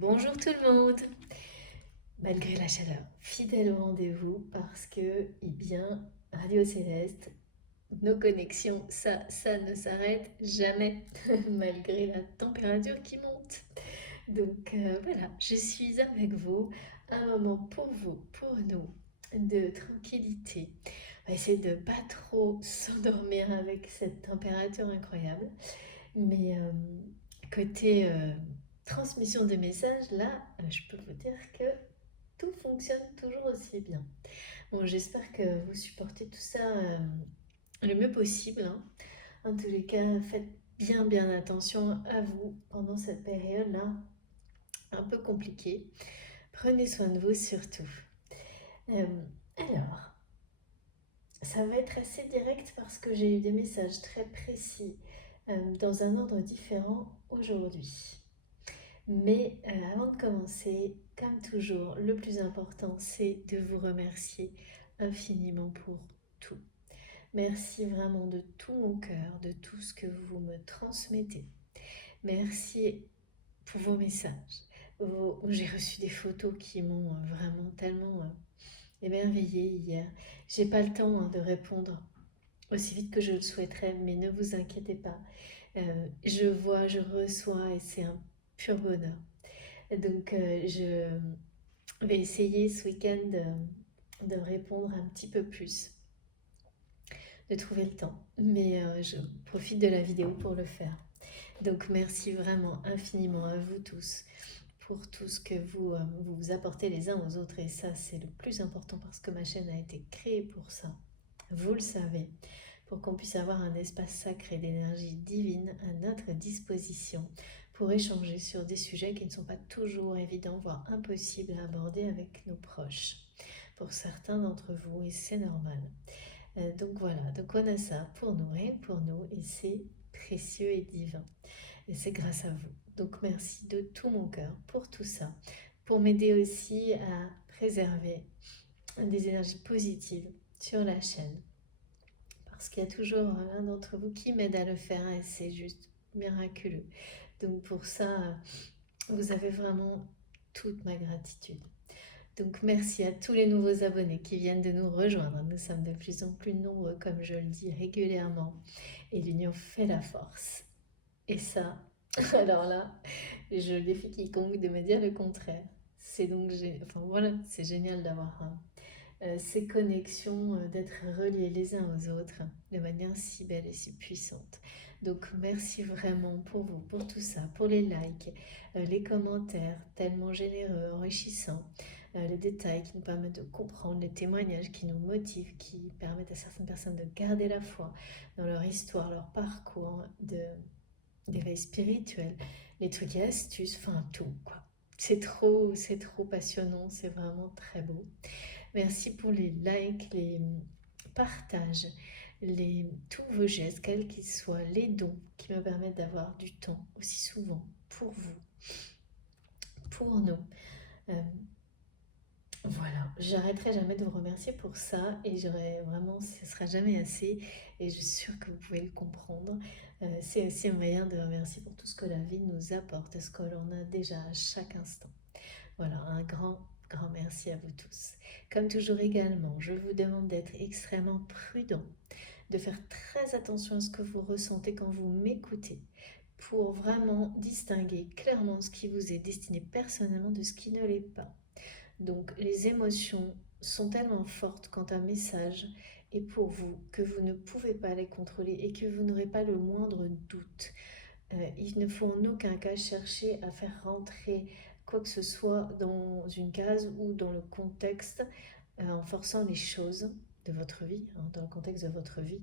Bonjour tout le monde! Malgré la chaleur, fidèle au rendez-vous parce que, eh bien, Radio Céleste, nos connexions, ça ne s'arrête jamais, malgré la température qui monte. Donc voilà, je suis avec vous, un moment pour vous, pour nous, de tranquillité. On va essayer de pas trop s'endormir avec cette température incroyable. Mais côté transmission de messages, là, je peux vous dire que tout fonctionne toujours aussi bien. Bon, j'espère que vous supportez tout ça le mieux possible, hein. En tous les cas, faites bien attention à vous pendant cette période-là, un peu compliquée. Prenez soin de vous surtout. Euh, alors, ça va être assez direct parce que j'ai eu des messages très précis dans un ordre différent aujourd'hui. Mais avant de commencer, comme toujours, le plus important, c'est de vous remercier infiniment pour tout. Merci vraiment de tout mon cœur, de tout ce que vous me transmettez. Merci pour vos messages. J'ai reçu des photos qui m'ont vraiment tellement émerveillée hier. J'ai pas le temps de répondre aussi vite que je le souhaiterais, mais ne vous inquiétez pas. Je vois, je reçois et c'est un pur bonheur. Donc, je vais essayer ce week-end de répondre un petit peu plus, de trouver le temps. Mais je profite de la vidéo pour le faire. Donc, merci vraiment infiniment à vous tous pour tout ce que vous apportez les uns aux autres. Et ça, c'est le plus important parce que ma chaîne a été créée pour ça. Vous le savez, pour qu'on puisse avoir un espace sacré d'énergie divine à notre disposition pour échanger sur des sujets qui ne sont pas toujours évidents, voire impossibles à aborder avec nos proches. Pour certains d'entre vous, et c'est normal. Donc voilà, donc on a ça pour nous, rien que pour nous, et c'est précieux et divin. Et c'est grâce à vous. Donc merci de tout mon cœur pour tout ça, pour m'aider aussi à préserver des énergies positives sur la chaîne parce qu'il y a toujours l'un d'entre vous qui m'aide à le faire et c'est juste miraculeux. Donc pour ça, vous avez vraiment toute ma gratitude. Donc merci à tous les nouveaux abonnés qui viennent de nous rejoindre. Nous sommes de plus en plus nombreux, comme je le dis régulièrement, et l'union fait la force. Et ça, alors là, je défie quiconque de me dire le contraire. C'est donc, enfin voilà, c'est génial d'avoir ces connexions, d'être reliés les uns aux autres de manière si belle et si puissante. Donc merci vraiment pour vous, pour tout ça, pour les likes, les commentaires tellement généreux, enrichissants, les détails qui nous permettent de comprendre, les témoignages qui nous motivent, qui permettent à certaines personnes de garder la foi dans leur histoire, leur parcours d'éveil spirituel, les trucs et astuces, enfin tout quoi. C'est trop passionnant, c'est vraiment très beau. Merci pour les likes, les partages, tous vos gestes, quels qu'ils soient, les dons qui me permettent d'avoir du temps aussi souvent pour vous, pour nous. Euh, voilà, j'arrêterai jamais de vous remercier pour ça et j'aurais vraiment, ce sera jamais assez et je suis sûre que vous pouvez le comprendre. C'est aussi un moyen de remercier pour tout ce que la vie nous apporte, ce que l'on a déjà à chaque instant. Voilà, un grand merci à vous tous. Comme toujours également, je vous demande d'être extrêmement prudent, de faire très attention à ce que vous ressentez quand vous m'écoutez, pour vraiment distinguer clairement ce qui vous est destiné personnellement de ce qui ne l'est pas. Donc les émotions sont tellement fortes quand un message est pour vous que vous ne pouvez pas les contrôler et que vous n'aurez pas le moindre doute. Il ne faut en aucun cas chercher à faire rentrer quoi que ce soit dans une case ou dans le contexte en forçant les choses de votre vie, hein, dans le contexte de votre vie,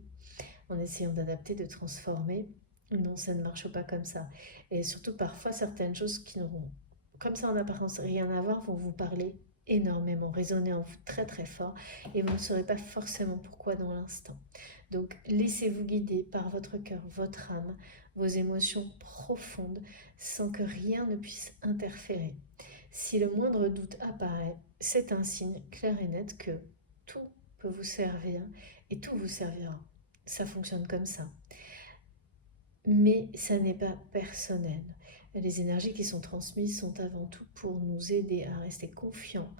en essayant d'adapter, de transformer. Non, ça ne marche pas comme ça. Et surtout, parfois, certaines choses qui n'auront, comme ça en apparence, rien à voir, vont vous parler énormément, résonner en vous très très fort, et vous ne saurez pas forcément pourquoi dans l'instant. Donc, laissez-vous guider par votre cœur, votre âme, vos émotions profondes, sans que rien ne puisse interférer. Si le moindre doute apparaît, c'est un signe clair et net que tout peut vous servir et tout vous servira. Ça fonctionne comme ça. Mais ça n'est pas personnel. Les énergies qui sont transmises sont avant tout pour nous aider à rester confiants,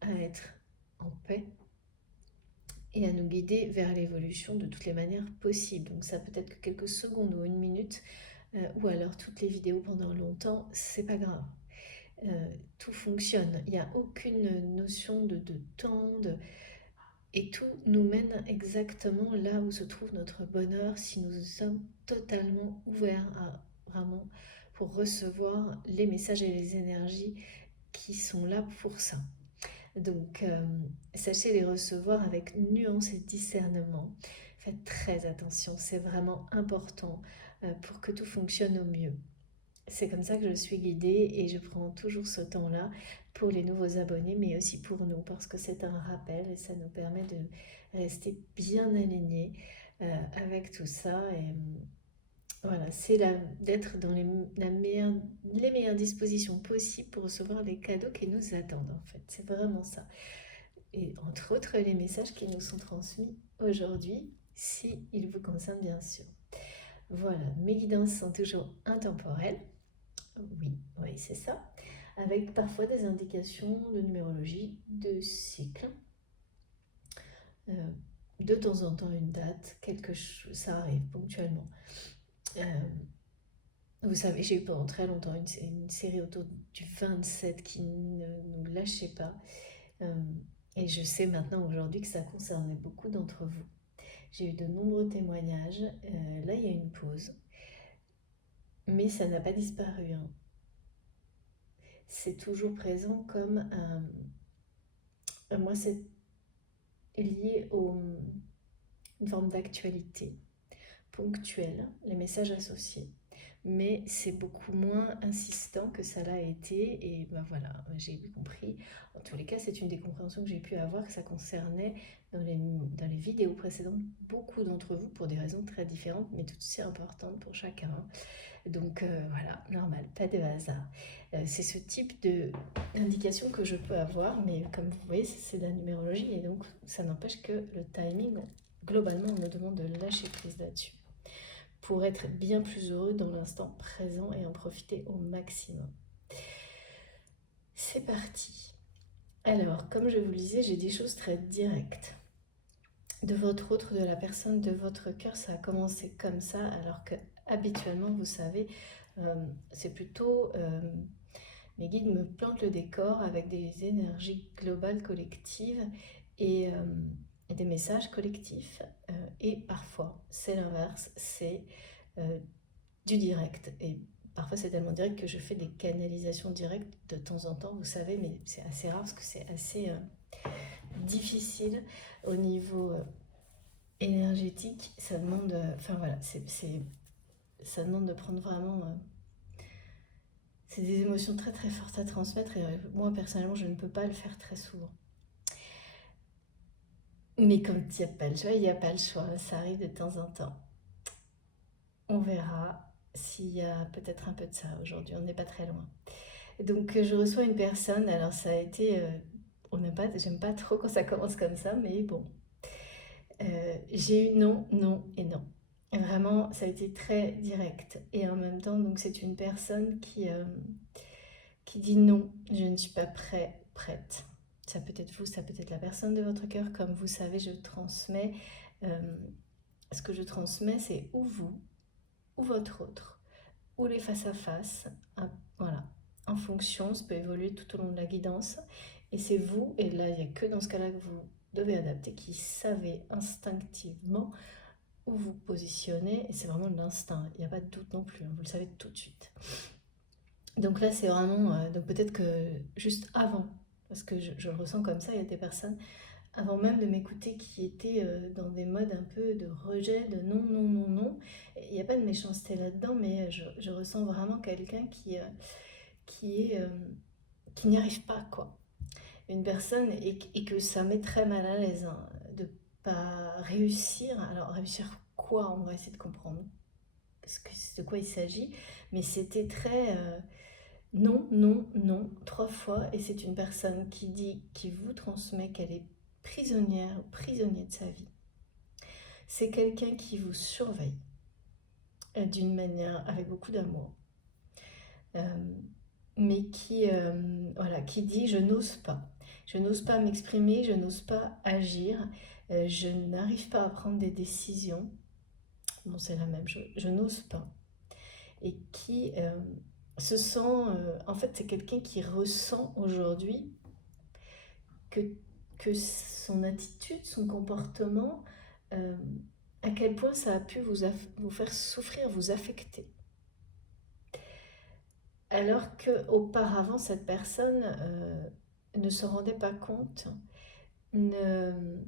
à être en paix et à nous guider vers l'évolution de toutes les manières possibles. Donc ça peut être que quelques secondes ou une minute, ou alors toutes les vidéos pendant longtemps, c'est pas grave. Tout fonctionne, il n'y a aucune notion de temps, et tout nous mène exactement là où se trouve notre bonheur si nous sommes totalement ouverts à vraiment pour recevoir les messages et les énergies qui sont là pour ça. Donc, sachez les recevoir avec nuance et discernement. Faites très attention, c'est vraiment important pour que tout fonctionne au mieux. C'est comme ça que je suis guidée et je prends toujours ce temps-là pour les nouveaux abonnés, mais aussi pour nous, parce que c'est un rappel et ça nous permet de rester bien alignés avec tout ça. Et voilà, c'est d'être dans les meilleures dispositions possibles pour recevoir les cadeaux qui nous attendent, en fait. C'est vraiment ça. Et entre autres, les messages qui nous sont transmis aujourd'hui, si ils vous concernent bien sûr. Voilà, mes guidances sont toujours intemporelles. Oui, oui, c'est ça. Avec parfois des indications de numérologie, de cycle. De temps en temps une date, quelque chose, ça arrive ponctuellement. Vous savez, j'ai eu pendant très longtemps une série autour du 27 qui ne nous lâchait pas. Et je sais maintenant aujourd'hui que ça concernait beaucoup d'entre vous. J'ai eu de nombreux témoignages. Là, il y a une pause. Mais ça n'a pas disparu, hein. C'est toujours présent comme moi, c'est lié à une forme d'actualité ponctuelle, les messages associés. Mais c'est beaucoup moins insistant que ça l'a été. Et ben voilà, j'ai compris. En tous les cas, c'est une des compréhensions que j'ai pu avoir, que ça concernait dans les vidéos précédentes beaucoup d'entre vous pour des raisons très différentes, mais tout aussi importantes pour chacun. Donc voilà, normal, pas de hasard. C'est ce type d'indication que je peux avoir, mais comme vous voyez, c'est de la numérologie et donc ça n'empêche que le timing, globalement, on me demande de lâcher prise là-dessus pour être bien plus heureux dans l'instant présent et en profiter au maximum. C'est parti. Alors, comme je vous le disais, j'ai des choses très directes. De votre autre, de la personne de votre cœur, ça a commencé comme ça, alors que habituellement, vous savez, c'est plutôt mes guides me plantent le décor avec des énergies globales collectives et des messages collectifs. Et parfois, c'est l'inverse, c'est du direct. Et parfois, c'est tellement direct que je fais des canalisations directes de temps en temps, vous savez, mais c'est assez rare parce que c'est assez difficile au niveau énergétique. Ça demande, enfin voilà, ça demande de prendre vraiment... c'est des émotions très très fortes à transmettre et moi personnellement je ne peux pas le faire très souvent. Mais comme il n'y a pas le choix, il n'y a pas le choix, ça arrive de temps en temps. On verra s'il y a peut-être un peu de ça aujourd'hui, on n'est pas très loin. Donc je reçois une personne, alors ça a été... j'aime pas trop quand ça commence comme ça, mais bon. J'ai eu non, non et non. Vraiment, ça a été très direct. Et en même temps, donc c'est une personne qui dit non, je ne suis pas prête. Ça peut être vous, ça peut être la personne de votre cœur. Comme vous savez, je transmets. Ce que je transmets, c'est ou vous, ou votre autre, ou les face à face. Voilà. En fonction, ça peut évoluer tout au long de la guidance. Et c'est vous, et là, il n'y a que dans ce cas-là que vous devez adapter, qui savez instinctivement où vous positionnez. Et c'est vraiment de l'instinct. Il n'y a pas de doute non plus. Vous le savez tout de suite. Donc là, c'est vraiment... donc peut-être que juste avant, parce que je le ressens comme ça, il y a des personnes, avant même de m'écouter, qui étaient dans des modes un peu de rejet, de non, non, non, non. Il n'y a pas de méchanceté là-dedans, mais je ressens vraiment quelqu'un qui n'y arrive pas, quoi. Une personne, et que ça met très mal à l'aise, hein, de pas réussir. Alors, réussir quoi? On va essayer de comprendre de quoi il s'agit. Mais c'était très... non, non, non, 3 fois, et c'est une personne qui vous transmet qu'elle est prisonnière ou prisonnier de sa vie. C'est quelqu'un qui vous surveille d'une manière avec beaucoup d'amour. mais voilà, qui dit je n'ose pas. Je n'ose pas m'exprimer, je n'ose pas agir, je n'arrive pas à prendre des décisions. Bon, c'est la même chose, je n'ose pas. Et qui se sent, en fait, c'est quelqu'un qui ressent aujourd'hui que, que son attitude, son comportement, euh, à quel point ça a pu vous faire souffrir, vous affecter. Alors qu'auparavant, cette personne ne se rendait pas compte, ne,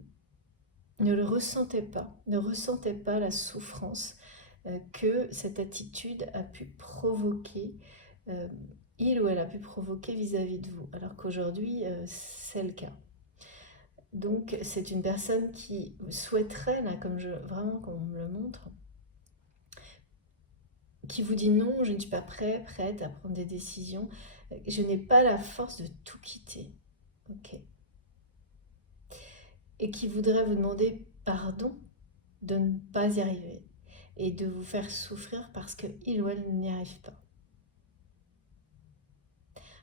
ne le ressentait pas, ne ressentait pas la souffrance que cette attitude a pu provoquer, euh, il ou elle a pu provoquer vis-à-vis de vous, alors qu'aujourd'hui, c'est le cas. Donc, c'est une personne qui souhaiterait, là, vraiment, comme on me le montre, qui vous dit non, je ne suis pas prête à prendre des décisions, je n'ai pas la force de tout quitter. Ok. Et qui voudrait vous demander pardon de ne pas y arriver et de vous faire souffrir parce qu'il ou elle n'y arrive pas.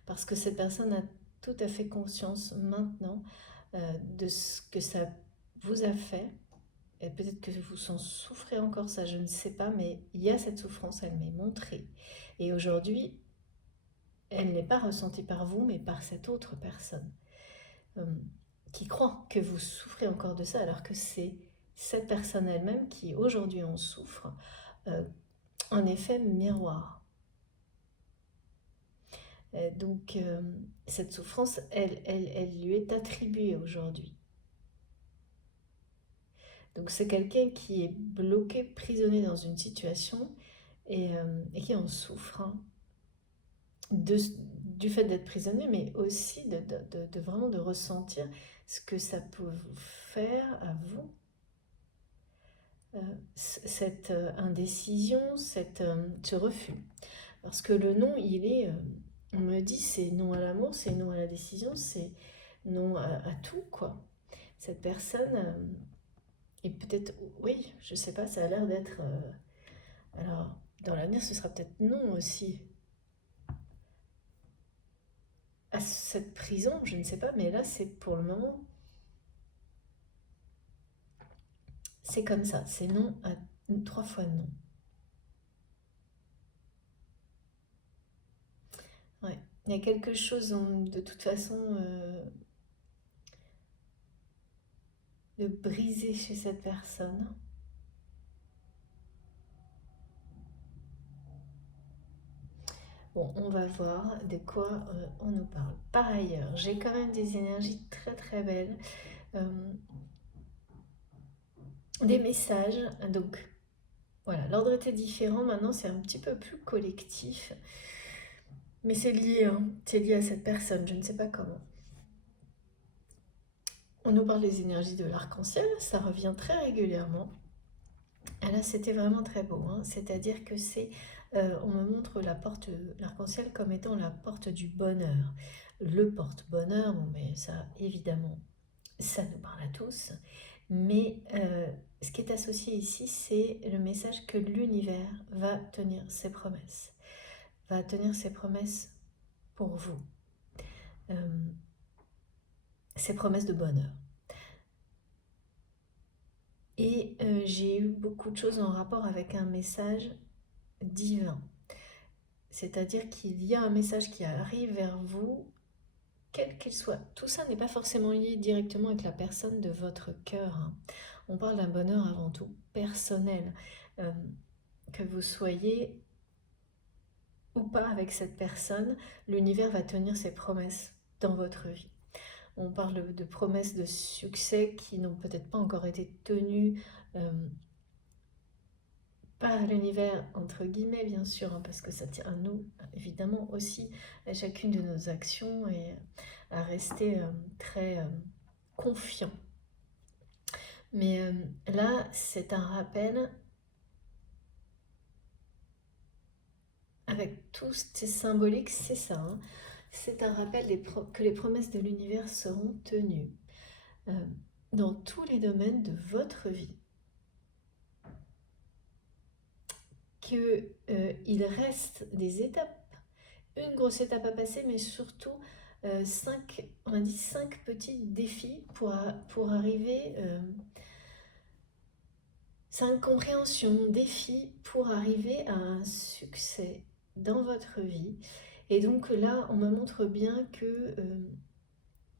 Parce que cette personne a tout à fait conscience maintenant de ce que ça vous a fait. Et peut-être que vous en souffrez encore, ça je ne sais pas, mais il y a cette souffrance, elle m'est montrée. Et aujourd'hui, elle n'est pas ressentie par vous, mais par cette autre personne qui croit que vous souffrez encore de ça, alors que c'est cette personne elle-même qui aujourd'hui en souffre, en effet miroir. Donc cette souffrance, elle lui est attribuée aujourd'hui. Donc c'est quelqu'un qui est bloqué, prisonnier dans une situation et qui en souffre hein, du fait d'être prisonnier, mais aussi de vraiment de ressentir ce que ça peut vous faire à vous. Cette indécision, ce refus. Parce que le non, on me dit, c'est non à l'amour, c'est non à la décision, c'est non à tout, quoi. Cette personne, et peut-être, oui, je sais pas, ça a l'air d'être... alors, dans l'avenir, ce sera peut-être non aussi. À cette prison, je ne sais pas, mais là, c'est pour le moment... C'est comme ça, c'est non à 3 fois non. Ouais. Il y a quelque chose, de toute façon, de brisé chez cette personne. Bon, on va voir de quoi on nous parle. Par ailleurs, j'ai quand même des énergies très très belles, des messages. Donc voilà, l'ordre était différent. Maintenant, c'est un petit peu plus collectif, mais c'est lié, hein, c'est lié à cette personne. Je ne sais pas comment. On nous parle des énergies de l'arc-en-ciel. Ça revient très régulièrement. Et là, c'était vraiment très beau. Hein. C'est-à-dire que on me montre l'arc-en-ciel comme étant la porte du bonheur. Le porte-bonheur, bon, mais ça, évidemment, ça nous parle à tous. Mais ce qui est associé ici, c'est le message que l'univers va tenir ses promesses. Va tenir ses promesses pour vous. Ses promesses de bonheur. Et j'ai eu beaucoup de choses en rapport avec un message divin. C'est-à-dire qu'il y a un message qui arrive vers vous, quel qu'il soit. Tout ça n'est pas forcément lié directement avec la personne de votre cœur. Hein. On parle d'un bonheur avant tout personnel. Que vous soyez ou pas avec cette personne, l'univers va tenir ses promesses dans votre vie. On parle de promesses de succès qui n'ont peut-être pas encore été tenues par l'univers, entre guillemets bien sûr, hein, parce que ça tient à nous, évidemment aussi, à chacune de nos actions et à rester très confiant. Mais là, c'est un rappel avec tout ces symboliques, c'est ça. Hein. C'est un rappel que les promesses de l'univers seront tenues dans tous les domaines de votre vie. Qu'il reste des étapes une grosse étape à passer, mais surtout on a dit 5 petits défis pour arriver, 5 compréhensions, défis pour arriver à un succès dans votre vie. Et donc là, on me montre bien que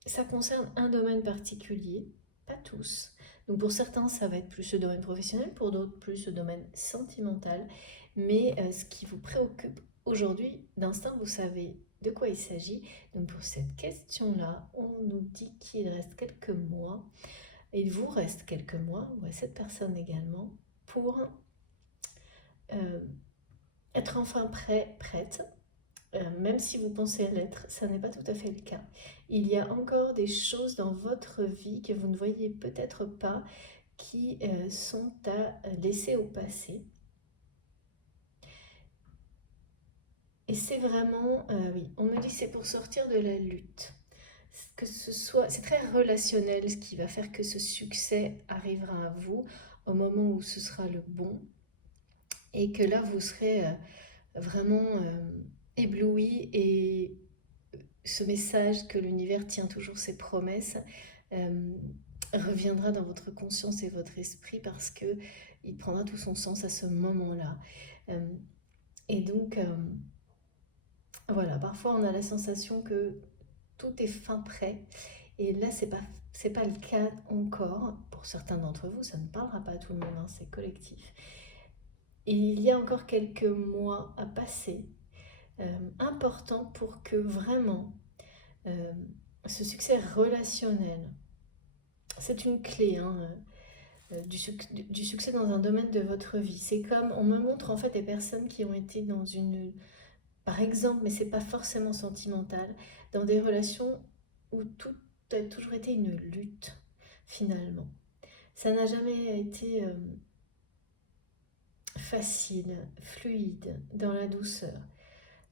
ça concerne un domaine particulier, pas tous. Donc pour certains, ça va être plus le domaine professionnel, pour d'autres, plus le domaine sentimental. Mais ce qui vous préoccupe aujourd'hui, d'instinct, vous savez de quoi il s'agit. Donc pour cette question-là, on nous dit qu'il reste quelques mois, et il vous reste quelques mois, ou à cette personne également, pour euh, être enfin prêt, prête. Même si vous pensez l'être, ça n'est pas tout à fait le cas. Il y a encore des choses dans votre vie que vous ne voyez peut-être pas qui sont à laisser au passé. Et c'est vraiment, oui, on me dit c'est pour sortir de la lutte. Que ce soit, c'est très relationnel ce qui va faire que ce succès arrivera à vous au moment où ce sera le bon et que là vous serez vraiment ébloui et ce message que l'univers tient toujours ses promesses euh, reviendra dans votre conscience et votre esprit parce que il prendra tout son sens à ce moment-là. Euh, et donc, voilà, parfois on a la sensation que tout est fin prêt. Et là, c'est pas le cas encore. Pour certains d'entre vous, ça ne parlera pas à tout le monde, hein, c'est collectif. Et il y a encore quelques mois à passer, importants pour que vraiment euh, ce succès relationnel, c'est une clé hein, du succès dans un domaine de votre vie. C'est comme, on me montre en fait des personnes qui ont été dans une, par exemple, mais c'est pas forcément sentimental, dans des relations où tout a toujours été une lutte finalement. Ça n'a jamais été facile, fluide, dans la douceur.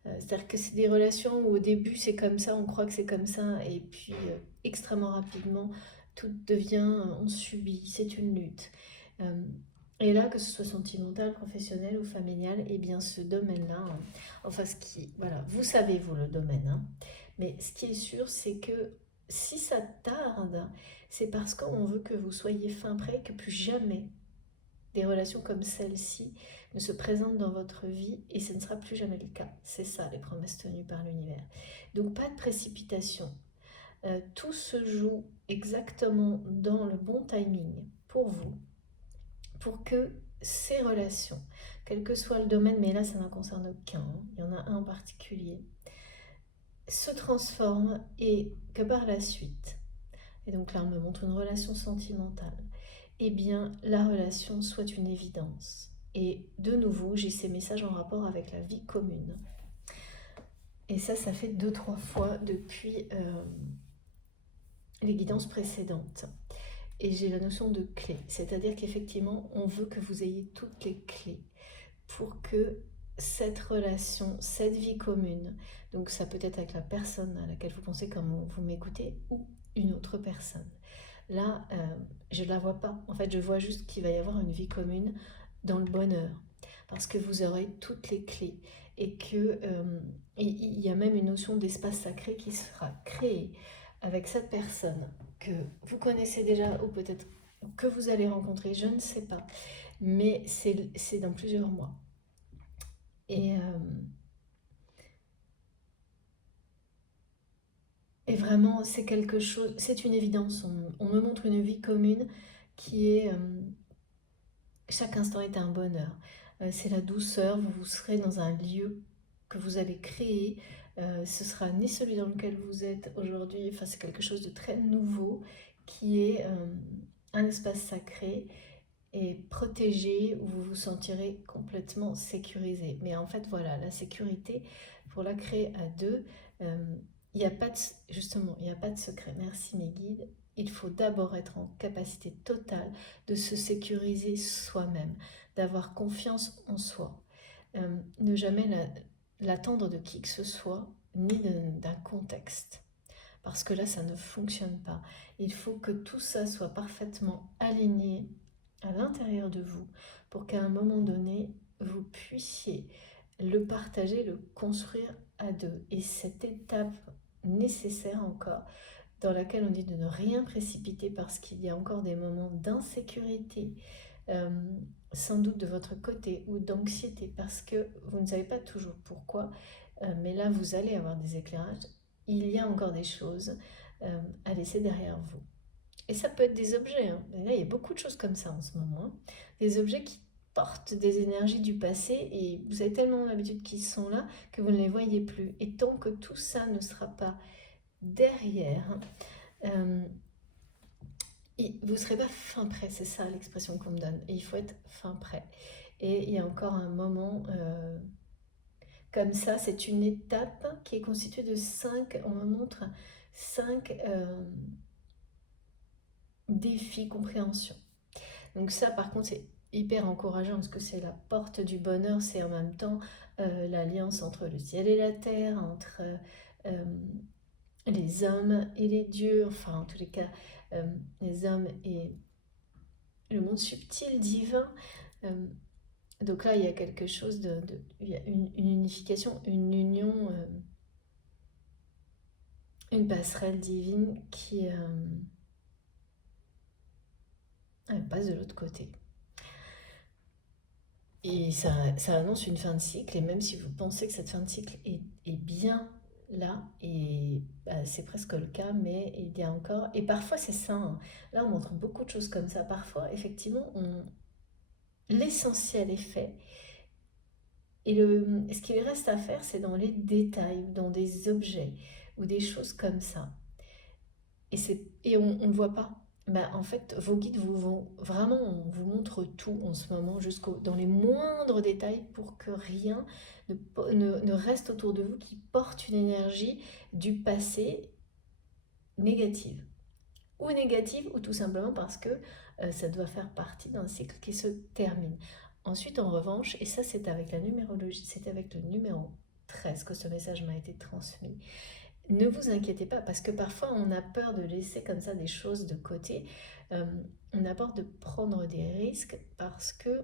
C'est-à-dire que c'est des relations où au début c'est comme ça, on croit que c'est comme ça, et puis extrêmement rapidement, tout devient, on subit, c'est une lutte. Euh, et là, que ce soit sentimental, professionnel ou familial, et eh bien ce domaine-là, hein, enfin ce qui, voilà, vous savez vous le domaine, hein, mais ce qui est sûr, c'est que si ça tarde, c'est parce qu'on veut que vous soyez fin prêt, que plus jamais des relations comme celle-ci ne se présentent dans votre vie et ce ne sera plus jamais le cas. C'est ça les promesses tenues par l'univers. Donc pas de précipitation. Tout se joue exactement dans le bon timing pour vous, pour que ces relations, quel que soit le domaine, mais là ça n'en concerne qu'un, hein, il y en a un en particulier, se transforment et que par la suite, et donc là on me montre une relation sentimentale, eh bien la relation soit une évidence. Et de nouveau, j'ai ces messages en rapport avec la vie commune. Et ça fait 2-3 fois depuis les guidances précédentes. Et j'ai la notion de clé, c'est-à-dire qu'effectivement, on veut que vous ayez toutes les clés pour que cette relation, cette vie commune, donc ça peut être avec la personne à laquelle vous pensez comme vous m'écoutez, ou une autre personne. Là, je ne la vois pas. En fait, je vois juste qu'il va y avoir une vie commune dans le bonheur. Parce que vous aurez toutes les clés. Et que il y a même une notion d'espace sacré qui sera créée avec cette personne que vous connaissez déjà ou peut-être que vous allez rencontrer, je ne sais pas. Mais c'est dans plusieurs mois. Et, et vraiment, c'est quelque chose, c'est une évidence. On me montre une vie commune qui est chaque instant est un bonheur. C'est la douceur, vous serez dans un lieu que vous allez créer. Ce sera ni celui dans lequel vous êtes aujourd'hui, enfin c'est quelque chose de très nouveau qui est un espace sacré et protégé où vous vous sentirez complètement sécurisé. Mais en fait voilà, la sécurité, pour la créer à deux, il n'y a pas de, justement, il n'y a pas de secret. Merci mes guides. Il faut d'abord être en capacité totale de se sécuriser soi-même, d'avoir confiance en soi. Ne jamais l'attendre de qui que ce soit, ni d'un contexte. Parce que là, ça ne fonctionne pas. Il faut que tout ça soit parfaitement aligné à l'intérieur de vous pour qu'à un moment donné, vous puissiez le partager, le construire à deux. Et cette étape nécessaire encore, dans laquelle on dit de ne rien précipiter parce qu'il y a encore des moments d'insécurité, euh, sans doute de votre côté, ou d'anxiété, parce que vous ne savez pas toujours pourquoi, mais là vous allez avoir des éclairages. Il y a encore des choses à laisser derrière vous. Et ça peut être des objets, hein. Et là, il y a beaucoup de choses comme ça en ce moment, hein. Des objets qui portent des énergies du passé et vous avez tellement l'habitude qu'ils sont là que vous ne les voyez plus. Et tant que tout ça ne sera pas derrière, euh, vous ne serez pas fin prêt, c'est ça l'expression qu'on me donne. Et il faut être fin prêt. Et il y a encore un moment comme ça, c'est une étape qui est constituée de 5, on me montre 5 défis, compréhension. Donc ça, par contre, c'est hyper encourageant parce que c'est la porte du bonheur, c'est en même temps l'alliance entre le ciel et la terre, entre euh, les hommes et les dieux, enfin en tous les cas, les hommes et le monde subtil, divin. Euh, donc là, il y a quelque chose il y a une unification, une union, une passerelle divine qui passe de l'autre côté. Et ça annonce une fin de cycle, et même si vous pensez que cette fin de cycle est bien là, et bah, c'est presque le cas, mais il y a encore, et parfois c'est ça, hein. Là on montre beaucoup de choses comme ça, parfois effectivement l'essentiel est fait, et ce qu'il reste à faire c'est dans les détails, ou dans des objets, ou des choses comme ça. Et on ne le voit pas. Bah, en fait, vos guides vous vont vraiment, on vous montre tout en ce moment, dans les moindres détails, pour que rien ne reste autour de vous qui porte une énergie du passé négative. Ou négative, ou tout simplement parce que ça doit faire partie d'un cycle qui se termine. Ensuite, en revanche, et ça c'est avec la numérologie, c'est avec le numéro 13 que ce message m'a été transmis. Ne vous inquiétez pas, parce que parfois on a peur de laisser comme ça des choses de côté. On a peur de prendre des risques parce que,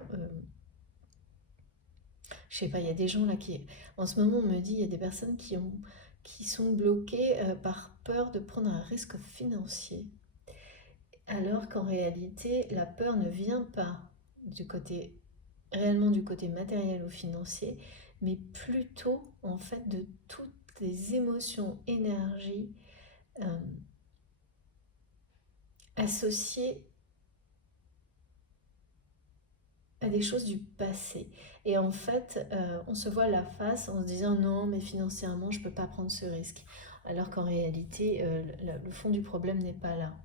je sais pas, il y a des gens là qui, en ce moment on me dit, il y a des personnes qui sont bloquées par peur de prendre un risque financier. Alors qu'en réalité, la peur ne vient pas réellement du côté matériel ou financier, mais plutôt en fait de toutes les émotions, énergies euh, associées à des choses du passé. Et en fait, on se voit la face en se disant non, mais financièrement, je ne peux pas prendre ce risque. Alors qu'en réalité, le fond du problème n'est pas là.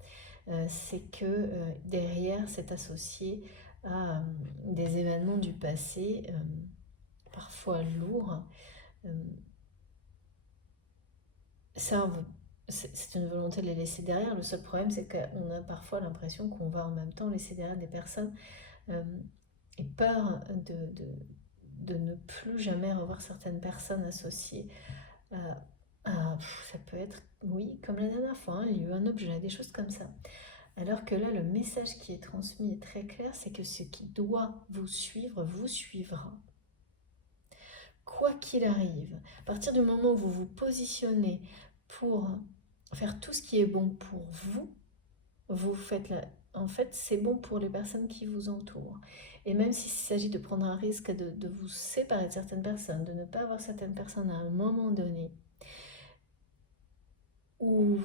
C'est que derrière, c'est associé à des événements du passé, parfois lourds. Euh, ça, c'est une volonté de les laisser derrière. Le seul problème, c'est qu'on a parfois l'impression qu'on va en même temps laisser derrière des personnes et peur de ne plus jamais revoir certaines personnes associées ça peut être, oui, comme la dernière fois, un lieu, un objet, des choses comme ça. Alors que là, le message qui est transmis est très clair, c'est que ce qui doit vous suivre, vous suivra. Quoi qu'il arrive, à partir du moment où vous vous positionnez pour faire tout ce qui est bon pour vous, vous faites en fait, c'est bon pour les personnes qui vous entourent. Et même s'il s'agit de prendre un risque de vous séparer de certaines personnes, de ne pas avoir certaines personnes à un moment donné, ou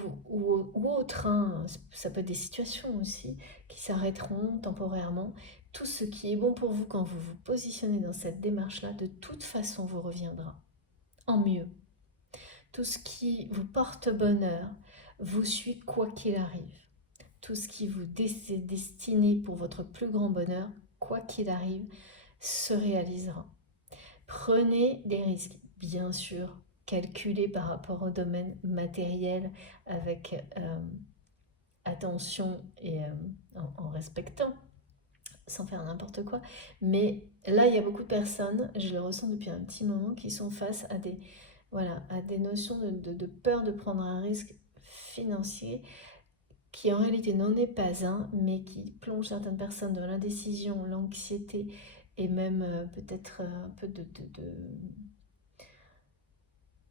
autre, hein, ça peut être des situations aussi qui s'arrêteront temporairement. Tout ce qui est bon pour vous quand vous vous positionnez dans cette démarche-là, de toute façon vous reviendra en mieux. Tout ce qui vous porte bonheur vous suit quoi qu'il arrive. Tout ce qui vous est destiné pour votre plus grand bonheur, quoi qu'il arrive, se réalisera. Prenez des risques, bien sûr, calculés par rapport au domaine matériel avec attention et en respectant, sans faire n'importe quoi. Mais là, il y a beaucoup de personnes, je le ressens depuis un petit moment, qui sont face à des notions de peur de prendre un risque financier qui en réalité n'en est pas un, mais qui plonge certaines personnes dans l'indécision, l'anxiété et même peut-être un peu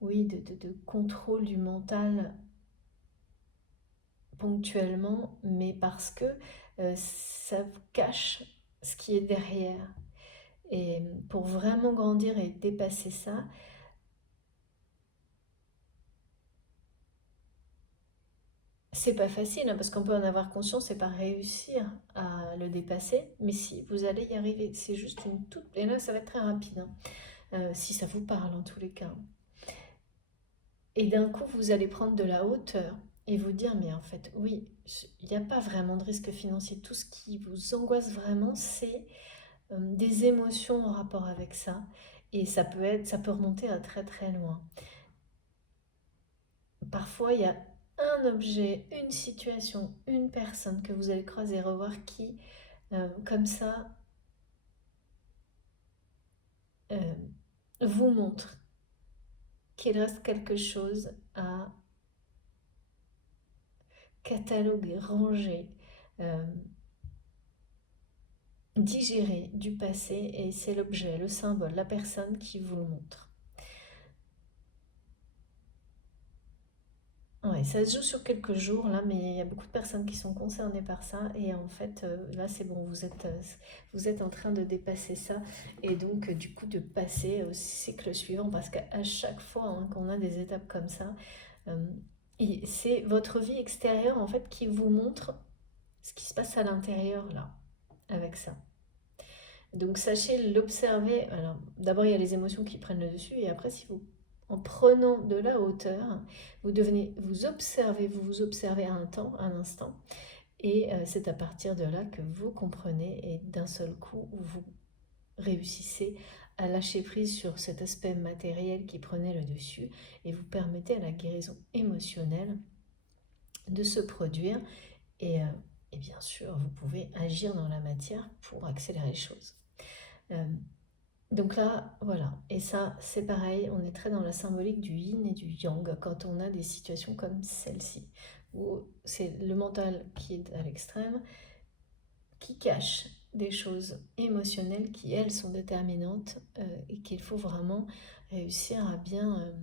oui, de contrôle du mental ponctuellement, mais parce que ça vous cache ce qui est derrière. Et pour vraiment grandir et dépasser ça, c'est pas facile, hein, parce qu'on peut en avoir conscience et pas réussir à le dépasser, mais si, vous allez y arriver. C'est juste une toute... Et là, ça va être très rapide, hein, si ça vous parle en tous les cas. Et d'un coup, vous allez prendre de la hauteur et vous dire, mais en fait, oui, il n'y a pas vraiment de risque financier. Tout ce qui vous angoisse vraiment, c'est des émotions en rapport avec ça. Et ça peut remonter à très très loin. Parfois, il y a un objet, une situation, une personne que vous allez croiser et revoir qui, comme ça, euh, vous montre qu'il reste quelque chose à cataloguer, ranger, euh, digérer du passé, et c'est l'objet, le symbole, la personne qui vous le montre. Ouais, ça se joue sur quelques jours là, mais il y a beaucoup de personnes qui sont concernées par ça, et en fait là c'est bon, vous êtes en train de dépasser ça, et donc du coup de passer au cycle suivant, parce qu'à chaque fois hein, qu'on a des étapes comme ça, euh, c'est votre vie extérieure en fait qui vous montre ce qui se passe à l'intérieur là, avec ça. Donc sachez l'observer. Alors d'abord il y a les émotions qui prennent le dessus, et après si vous, en prenant de la hauteur, vous devenez vous vous observez à un temps, un instant, et c'est à partir de là que vous comprenez, et d'un seul coup vous réussissez à lâcher prise sur cet aspect matériel qui prenait le dessus, et vous permettez à la guérison émotionnelle de se produire, et, euh, et bien sûr vous pouvez agir dans la matière pour accélérer les choses. Euh, Donc là, voilà. Et ça, c'est pareil, on est très dans la symbolique du yin et du yang quand on a des situations comme celle-ci, où c'est le mental qui est à l'extrême, qui cache des choses émotionnelles qui, elles, sont déterminantes, et qu'il faut vraiment réussir à bien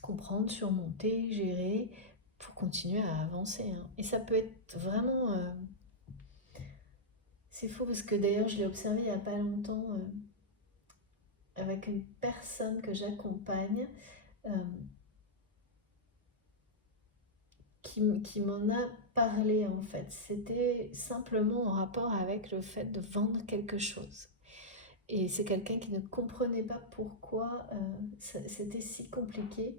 comprendre, surmonter, gérer pour continuer à avancer, hein. Et ça peut être vraiment... c'est fou parce que d'ailleurs, je l'ai observé il n'y a pas longtemps avec une personne que j'accompagne. euh, qui m'en a parlé en fait. C'était simplement en rapport avec le fait de vendre quelque chose. Et c'est quelqu'un qui ne comprenait pas pourquoi c'était si compliqué.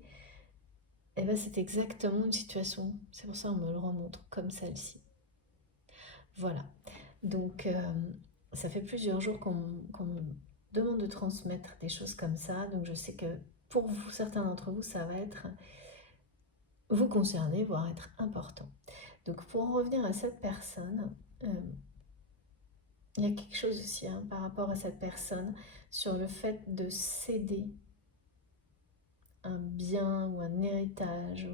Et bien c'est exactement une situation, c'est pour ça qu'on me le remontre comme celle-ci. Voilà. Donc ça fait plusieurs jours qu'on me demande de transmettre des choses comme ça. Donc je sais que pour vous, certains d'entre vous, ça va être vous concerner, voire être important. Donc pour en revenir à cette personne, il y a quelque chose aussi hein, par rapport à cette personne sur le fait de céder un bien ou un héritage.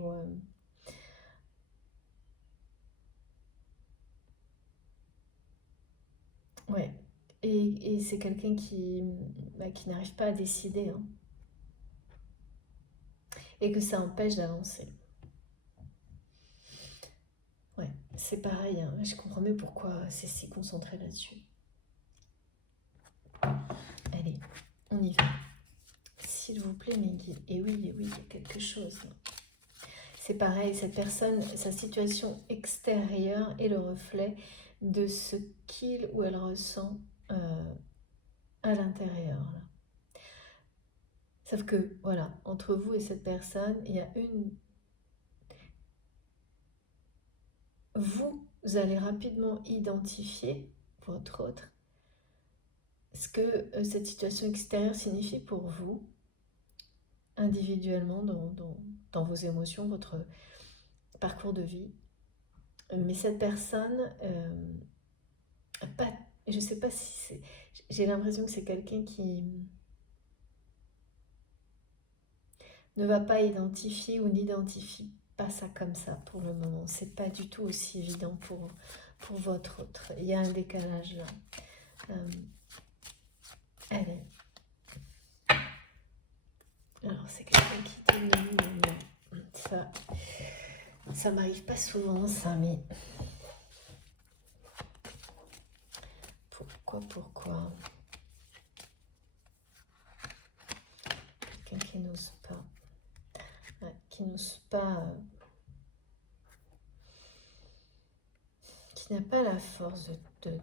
Ouais. Et c'est quelqu'un qui n'arrive pas à décider hein, et que ça empêche d'avancer. Ouais, c'est pareil, hein, je comprends mieux pourquoi c'est si concentré là-dessus. Allez, on y va. S'il vous plaît, mes guides. Et oui, il y a quelque chose. C'est pareil, cette personne, sa situation extérieure est le reflet de ce qu'il ou elle ressent euh, à l'intérieur. Sauf que, voilà, entre vous et cette personne, il y a une... Vous allez rapidement identifier, votre autre, ce que cette situation extérieure signifie pour vous, individuellement, dans vos émotions, votre parcours de vie. Mais cette personne, pas, je ne sais pas si c'est... J'ai l'impression que c'est quelqu'un qui ne va pas identifier ou n'identifie pas ça comme ça pour le moment. C'est pas du tout aussi évident pour votre autre. Il y a un décalage là. Euh, allez. c'est quelqu'un qui dit non, non, non. Ça m'arrive pas souvent, ça, mais... Pourquoi quelqu'un qui n'ose pas. Ouais, qui n'ose pas... qui n'a pas la force de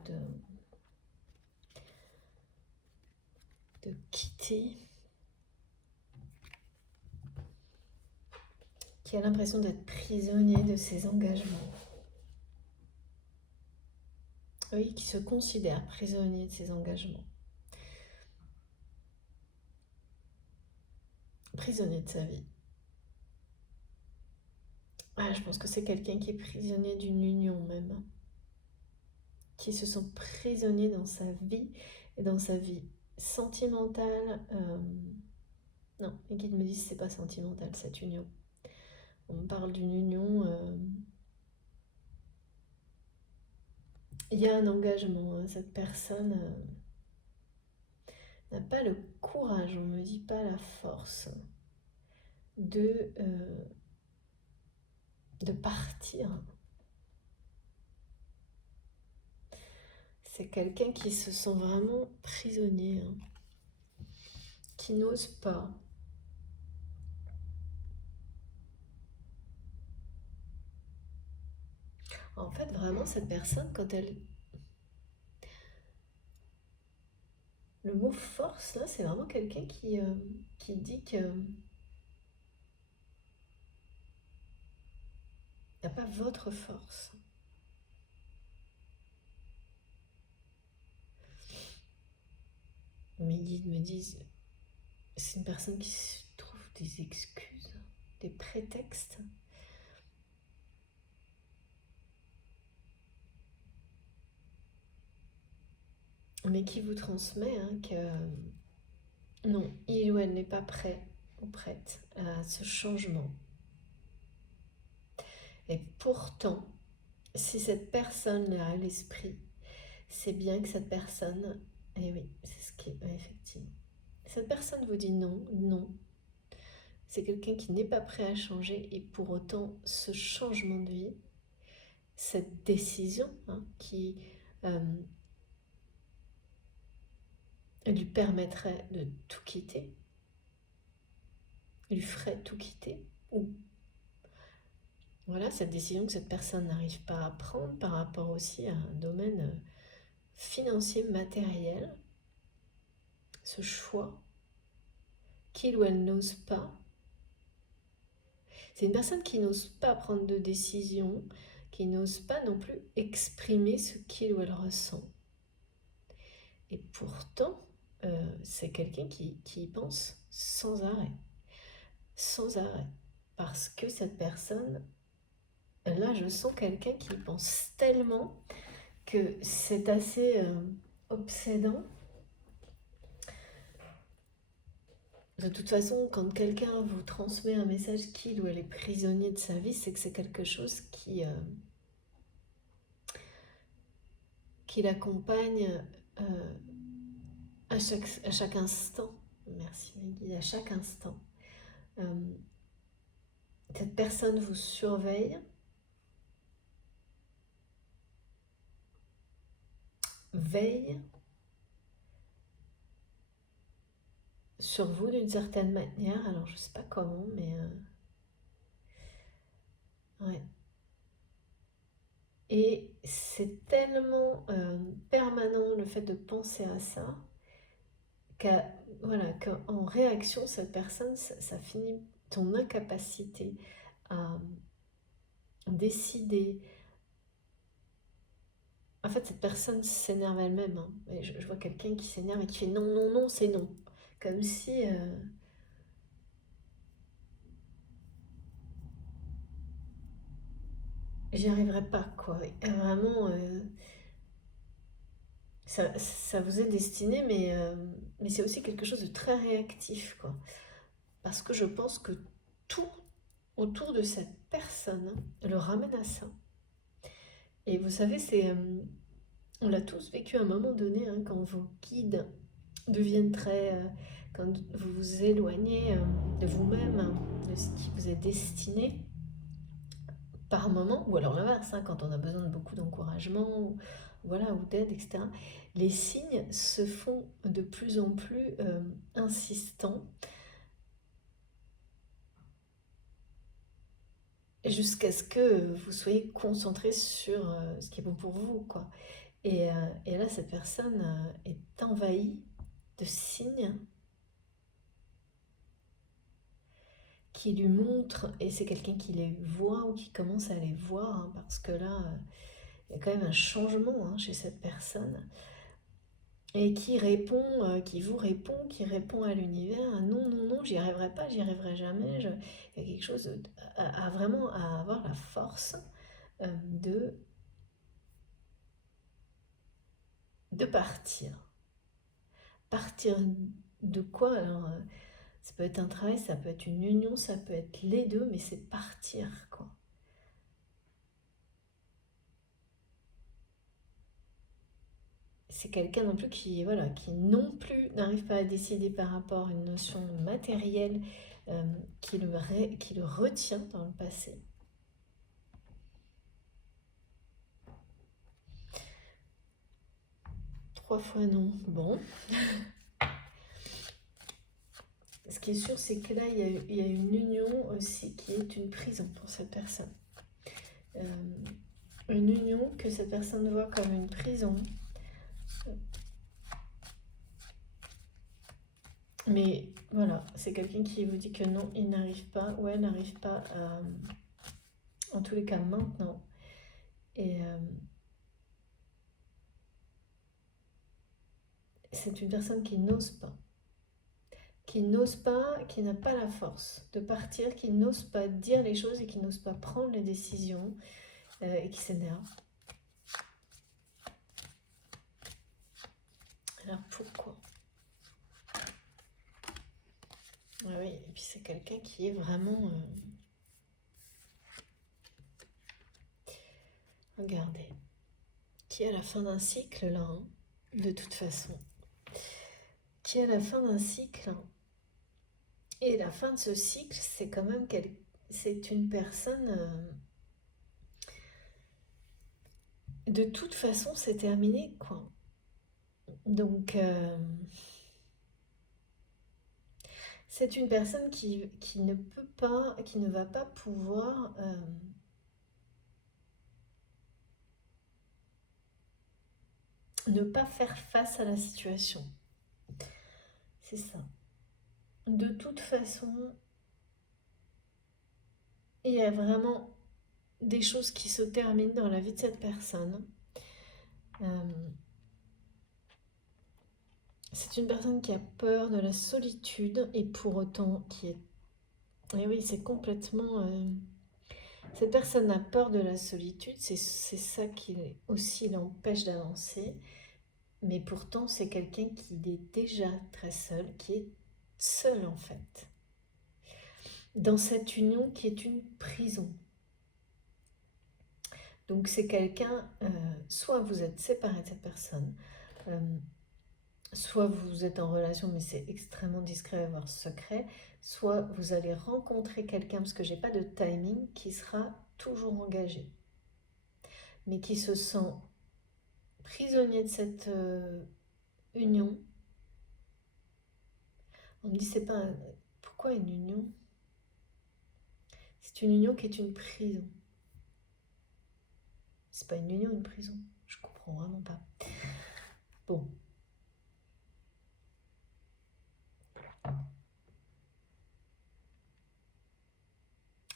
quitter, qui a l'impression d'être prisonnier de ses engagements. Oui, qui se considère prisonnier de ses engagements. Prisonnier de sa vie. Ah, je pense que c'est quelqu'un qui est prisonnier d'une union même. Qui se sent prisonnier dans sa vie et dans sa vie sentimentale. Non, les guides me disent que c'est pas sentimental cette union. On me parle d'une union. Il y a un engagement. Cette personne n'a pas le courage, on ne me dit pas la force de partir. C'est quelqu'un qui se sent vraiment prisonnier, qui n'ose pas. En fait, vraiment, cette personne, quand elle... Le mot force, là, c'est vraiment quelqu'un qui dit que... n'y a pas votre force. Mes guides me disent, c'est une personne qui se trouve des excuses, des prétextes. Mais qui vous transmet que non, il ou elle n'est pas prêt ou prête à ce changement. Et pourtant, si cette personne a à l'esprit, c'est bien que cette personne, et oui, c'est ce qui est effectivement. Cette personne vous dit non, non. C'est quelqu'un qui n'est pas prêt à changer et pour autant, ce changement de vie, cette décision qui lui permettrait de tout quitter, lui ferait tout quitter, ou voilà, cette décision que cette personne n'arrive pas à prendre par rapport aussi à un domaine financier, matériel, ce choix qu'il ou elle n'ose pas. C'est une personne qui n'ose pas prendre de décision, qui n'ose pas non plus exprimer ce qu'il ou elle ressent. Et pourtant, c'est quelqu'un qui y pense sans arrêt. Sans arrêt. Parce que cette personne, là, je sens quelqu'un qui y pense tellement que c'est assez obsédant. De toute façon, quand quelqu'un vous transmet un message qu'il ou elle est prisonnier de sa vie, c'est que c'est quelque chose qui l'accompagne à chaque instant. Merci mes guides, à chaque instant. Cette personne vous surveille, veille sur vous d'une certaine manière. Alors je ne sais pas comment, mais ouais. Et c'est tellement permanent le fait de penser à ça qu'en réaction, cette personne, ça finit ton incapacité à décider. En fait, cette personne s'énerve elle-même. Et je vois quelqu'un qui s'énerve et qui fait non, non, non, c'est non. Comme si... j'y arriverais pas, quoi. Et vraiment, ça vous est destiné, mais c'est aussi quelque chose de très réactif, quoi. Parce que je pense que tout autour de cette personne le ramène à ça. Et vous savez, on l'a tous vécu à un moment donné, quand vos guides deviennent très... quand vous vous éloignez de vous-même, de ce qui vous est destiné, par moment, ou alors l'inverse, hein, quand on a besoin de beaucoup d'encouragement, voilà, ou d'aide, etc., les signes se font de plus en plus insistants jusqu'à ce que vous soyez concentré sur ce qui est bon pour vous, quoi. Et là, cette personne est envahie de signes qui lui montrent, et c'est quelqu'un qui les voit ou qui commence à les voir, hein, parce que là, il y a quand même un changement chez cette personne, et qui répond, qui répond à l'univers, non, non, non, j'y arriverai pas, j'y arriverai jamais, il y a quelque chose à vraiment à avoir la force de partir. Partir de quoi alors ça peut être un travail, ça peut être une union, ça peut être les deux, mais c'est partir, quoi. C'est quelqu'un non plus qui, voilà, qui non plus n'arrive pas à décider par rapport à une notion matérielle qui le retient dans le passé. Trois fois non. Bon. Ce qui est sûr, c'est que là, il y a une union aussi qui est une prison pour cette personne. Une union que cette personne voit comme une prison. Mais voilà, c'est quelqu'un qui vous dit que non, il n'arrive pas, ou elle n'arrive pas en tous les cas maintenant. Et c'est une personne qui n'ose pas. Qui n'ose pas, qui n'a pas la force de partir, qui n'ose pas dire les choses et qui n'ose pas prendre les décisions et qui s'énerve. Alors pourquoi? Ah oui, et puis c'est quelqu'un qui est vraiment... regardez, qui est à la fin d'un cycle là, hein, de toute façon. Qui est à la fin d'un cycle. Et la fin de ce cycle, c'est quand même c'est une personne... de toute façon, c'est terminé, quoi. Donc... c'est une personne qui ne peut pas, qui ne va pas pouvoir ne pas faire face à la situation. C'est ça. De toute façon, il y a vraiment des choses qui se terminent dans la vie de cette personne. C'est une personne qui a peur de la solitude et pour autant qui est... Et oui, c'est complètement... cette personne a peur de la solitude, c'est ça qui aussi l'empêche d'avancer. Mais pourtant, c'est quelqu'un qui est déjà très seul, qui est seul en fait. Dans cette union qui est une prison. Donc c'est quelqu'un, soit vous êtes séparé de cette personne, soit vous êtes en relation mais c'est extrêmement discret, voire secret, soit vous allez rencontrer quelqu'un, parce que j'ai pas de timing, qui sera toujours engagé, mais qui se sent prisonnier de cette union. On me dit c'est pas... Pourquoi une union? C'est une union qui est une prison. C'est pas une union, une prison. Je comprends vraiment pas. Bon.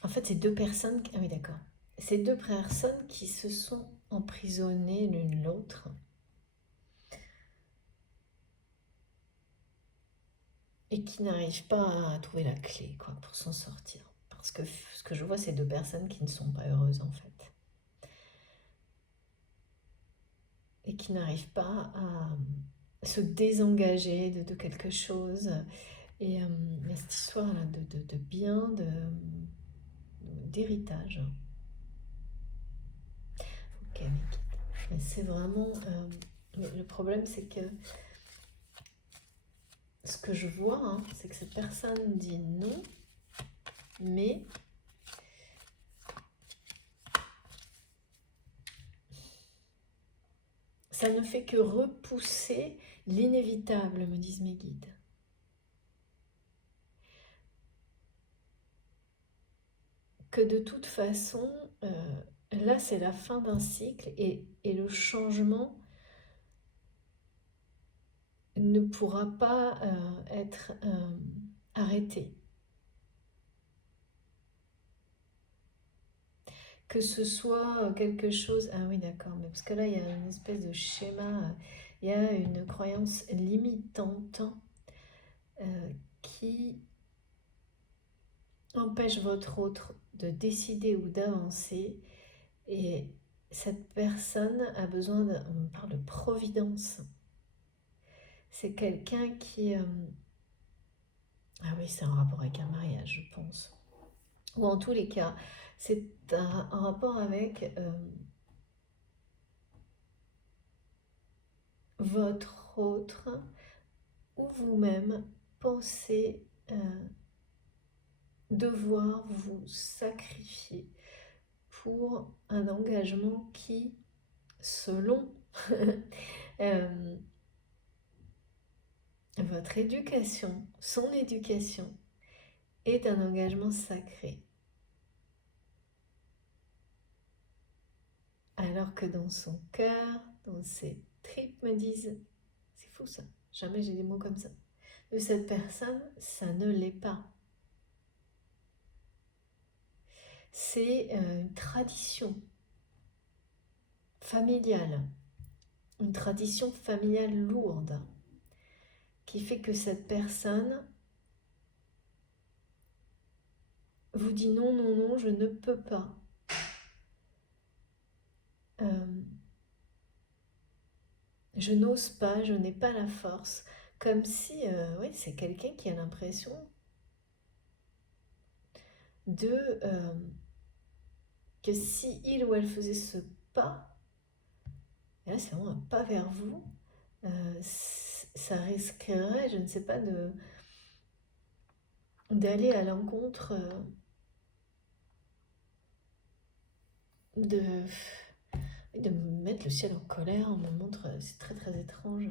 En fait, c'est deux personnes... Ah oui, d'accord. C'est deux personnes qui se sont emprisonnées l'une l'autre. Et qui n'arrivent pas à trouver la clé, quoi, pour s'en sortir. Parce que ce que je vois, c'est deux personnes qui ne sont pas heureuses, en fait. Et qui n'arrivent pas à se désengager de quelque chose. Et il y a cette histoire-là de bien, d'héritage. Ok, mais c'est vraiment... le problème, c'est que ce que je vois, hein, c'est que cette personne dit non, mais ça ne fait que repousser l'inévitable, me disent mes guides. Que de toute façon, là c'est la fin d'un cycle et le changement ne pourra pas être arrêté. Que ce soit quelque chose... Ah oui d'accord, mais parce que là il y a une espèce de schéma, il y a une croyance limitante qui empêche votre autre de décider ou d'avancer. Et cette personne a besoin de... On parle de providence. C'est quelqu'un qui... Ah oui, c'est un rapport avec un mariage, je pense. Ou en tous les cas, c'est un rapport avec votre autre ou vous-même pensez devoir vous sacrifier pour un engagement qui, selon votre éducation, son éducation, est un engagement sacré. Alors que dans son cœur, dans ses tripes me disent, c'est fou ça, jamais j'ai des mots comme ça. De cette personne, ça ne l'est pas. C'est une tradition familiale, une tradition familiale lourde, qui fait que cette personne vous dit non, non, non, je ne peux pas. Je n'ose pas, je n'ai pas la force. Comme si, oui, c'est quelqu'un qui a l'impression de que si il ou elle faisait ce pas, et là c'est vraiment un pas vers vous, ça risquerait, je ne sais pas, d'aller à l'encontre de, de me mettre le ciel en colère. On me montre, c'est très très étrange.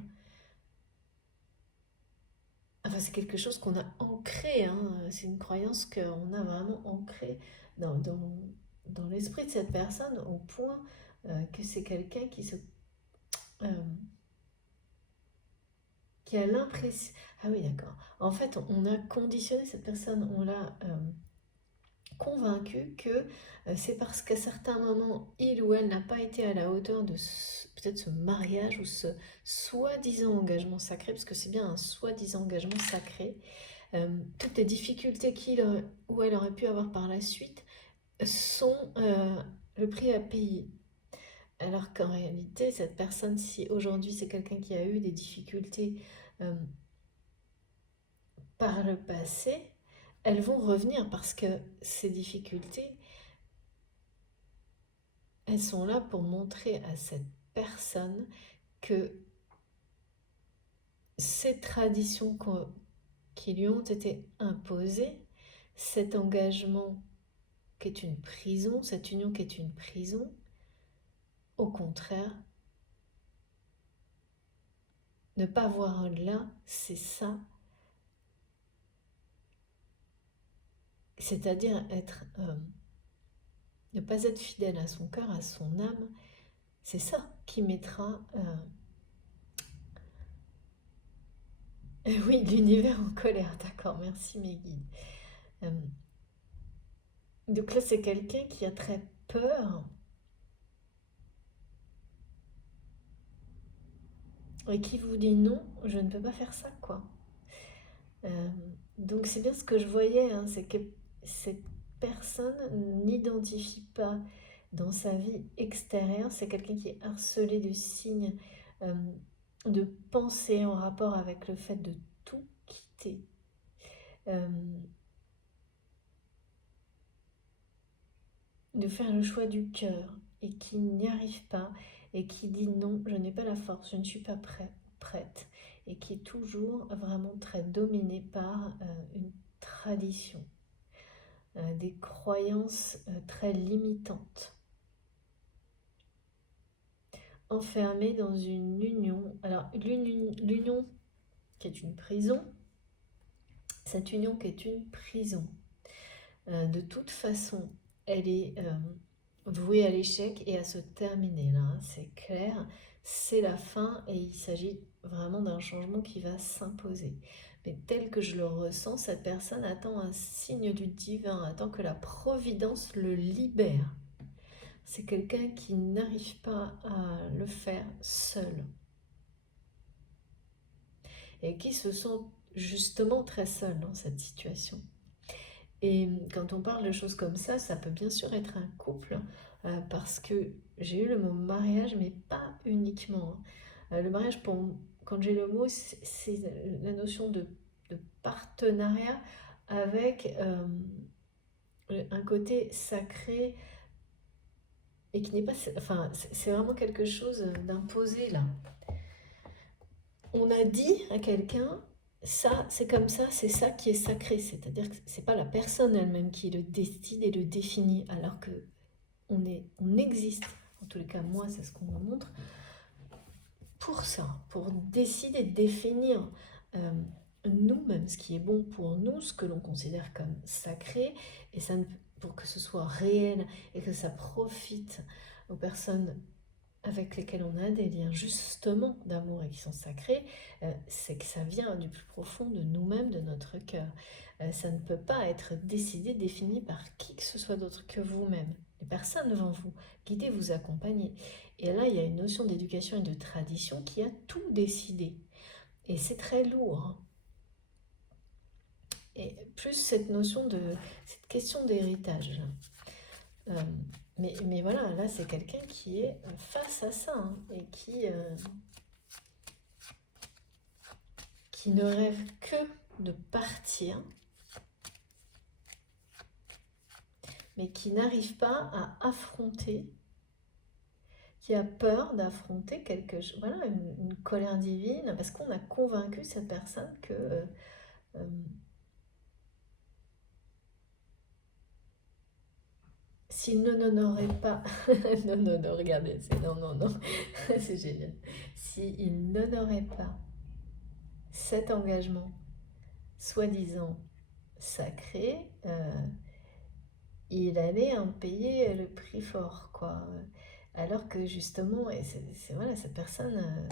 Enfin, c'est quelque chose qu'on a ancré, hein. C'est une croyance qu'on a vraiment ancrée dans l'esprit de cette personne au point que c'est quelqu'un euh, qui a l'impression... Ah oui, d'accord. En fait, on a conditionné cette personne, on l'a convaincu que c'est parce qu'à certains moments, il ou elle n'a pas été à la hauteur de peut-être ce mariage ou ce soi-disant engagement sacré, parce que c'est bien un soi-disant engagement sacré, toutes les difficultés qu'il ou elle aurait pu avoir par la suite sont le prix à payer. Alors qu'en réalité, cette personne, si aujourd'hui c'est quelqu'un qui a eu des difficultés euh, par le passé, elles vont revenir parce que ces difficultés, elles sont là pour montrer à cette personne que ces traditions qui lui ont été imposées, cet engagement qui est une prison, cette union qui est une prison, au contraire, ne pas voir au-delà, c'est ça. C'est-à-dire ne pas être fidèle à son cœur, à son âme, c'est ça qui mettra, oui, l'univers en colère. D'accord, merci mes guides. Euh, donc là, c'est quelqu'un qui a très peur et qui vous dit non, je ne peux pas faire ça, quoi. Euh, donc c'est bien ce que je voyais, hein, c'est que cette personne n'identifie pas dans sa vie extérieure, c'est quelqu'un qui est harcelé de signes, euh, de pensées en rapport avec le fait de tout quitter. Euh, de faire le choix du cœur et qui n'y arrive pas et qui dit non, je n'ai pas la force, je ne suis pas prête. et qui est toujours vraiment très dominé par une tradition, des croyances très limitantes, enfermé dans une union. Alors l'union qui est une prison, cette union qui est une prison, de toute façon, elle est vouée à l'échec et à se terminer là, hein, c'est clair, c'est la fin et il s'agit vraiment d'un changement qui va s'imposer. Mais tel que je le ressens, cette personne attend un signe du divin, attend que la providence le libère. C'est quelqu'un qui n'arrive pas à le faire seul et qui se sent justement très seul dans cette situation. Et quand on parle de choses comme ça peut bien sûr être un couple, parce que j'ai eu le mot mariage, mais pas uniquement, hein. Le mariage, quand j'ai le mot, c'est la notion de partenariat avec un côté sacré et qui n'est pas... Enfin, c'est vraiment quelque chose d'imposé là. On a dit à quelqu'un, ça, c'est comme ça, c'est ça qui est sacré. C'est-à-dire que c'est pas la personne elle-même qui le décide et le définit, alors que on existe. En tous les cas, moi, c'est ce qu'on me montre pour ça, pour décider de définir nous-mêmes ce qui est bon pour nous, ce que l'on considère comme sacré, et ça, pour que ce soit réel et que ça profite aux personnes avec lesquels on a des liens justement d'amour et qui sont sacrés, c'est que ça vient du plus profond de nous-mêmes, de notre cœur. Ça ne peut pas être décidé, défini par qui que ce soit d'autre que vous-même. Les personnes vont vous guider, vous accompagner. Et là, il y a une notion d'éducation et de tradition qui a tout décidé. Et c'est très lourd, hein. Et plus cette notion cette question d'héritage. Euh, mais voilà, là c'est quelqu'un qui est face à ça, hein, et qui ne rêve que de partir, mais qui n'arrive pas à affronter, qui a peur d'affronter quelque chose, voilà, une colère divine, parce qu'on a convaincu cette personne que s'il ne n'honorait pas, non, non, non, regardez, c'est non, non, non, c'est génial, s'il n'honorait pas cet engagement, soi-disant sacré, il allait en payer le prix fort, quoi. Alors que justement, et voilà, cette personne,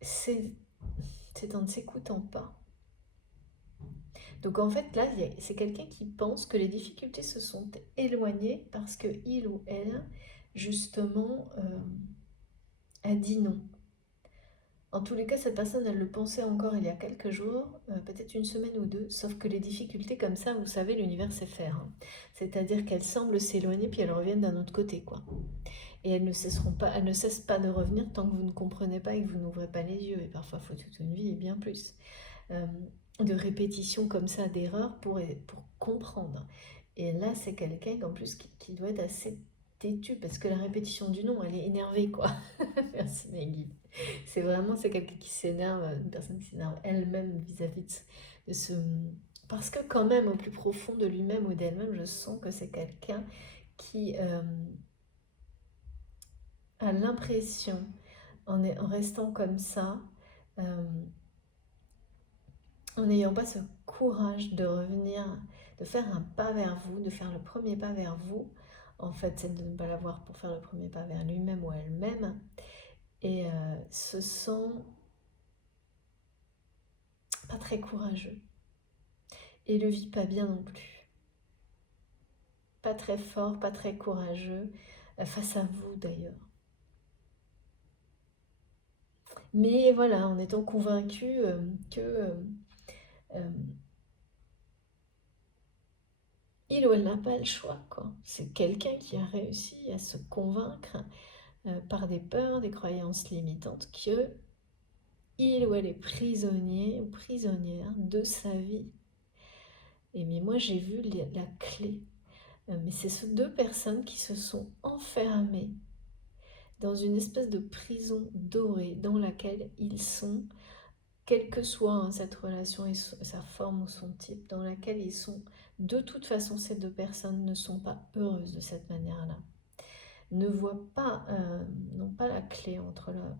c'est en ne s'écoutant pas. Donc en fait, là, c'est quelqu'un qui pense que les difficultés se sont éloignées parce que il ou elle, justement, a dit non. En tous les cas, cette personne, elle le pensait encore il y a quelques jours, peut-être une semaine ou deux, sauf que les difficultés comme ça, vous savez, l'univers sait faire, hein. C'est-à-dire qu'elles semblent s'éloigner puis elles reviennent d'un autre côté, quoi. Et elles ne cessent pas de revenir tant que vous ne comprenez pas et que vous n'ouvrez pas les yeux. Et parfois, il faut toute une vie et bien plus de répétitions comme ça, d'erreurs pour comprendre. Et là, c'est quelqu'un en plus qui doit être assez têtu parce que la répétition du nom, elle est énervée, quoi. Merci Maggie. C'est quelqu'un qui s'énerve, une personne qui s'énerve elle-même vis-à-vis de ce... Parce que quand même, au plus profond de lui-même ou d'elle-même, je sens que c'est quelqu'un qui a l'impression, en restant comme ça, euh, en n'ayant pas ce courage de revenir, de faire un pas vers vous, de faire le premier pas vers vous, en fait, c'est de ne pas l'avoir pour faire le premier pas vers lui-même ou elle-même, et se sent pas très courageux, et le vit pas bien non plus. Pas très fort, pas très courageux, face à vous d'ailleurs. Mais voilà, en étant convaincu que il ou elle n'a pas le choix, quoi. C'est quelqu'un qui a réussi à se convaincre par des peurs, des croyances limitantes, que il ou elle est prisonnier ou prisonnière de sa vie. Et mais moi j'ai vu la clé. Mais c'est ces deux personnes qui se sont enfermées dans une espèce de prison dorée dans laquelle ils sont, quelle que soit cette relation et sa forme ou son type, dans laquelle ils sont. De toute façon, ces deux personnes ne sont pas heureuses de cette manière-là. Ne voient pas, n'ont pas la clé entre là.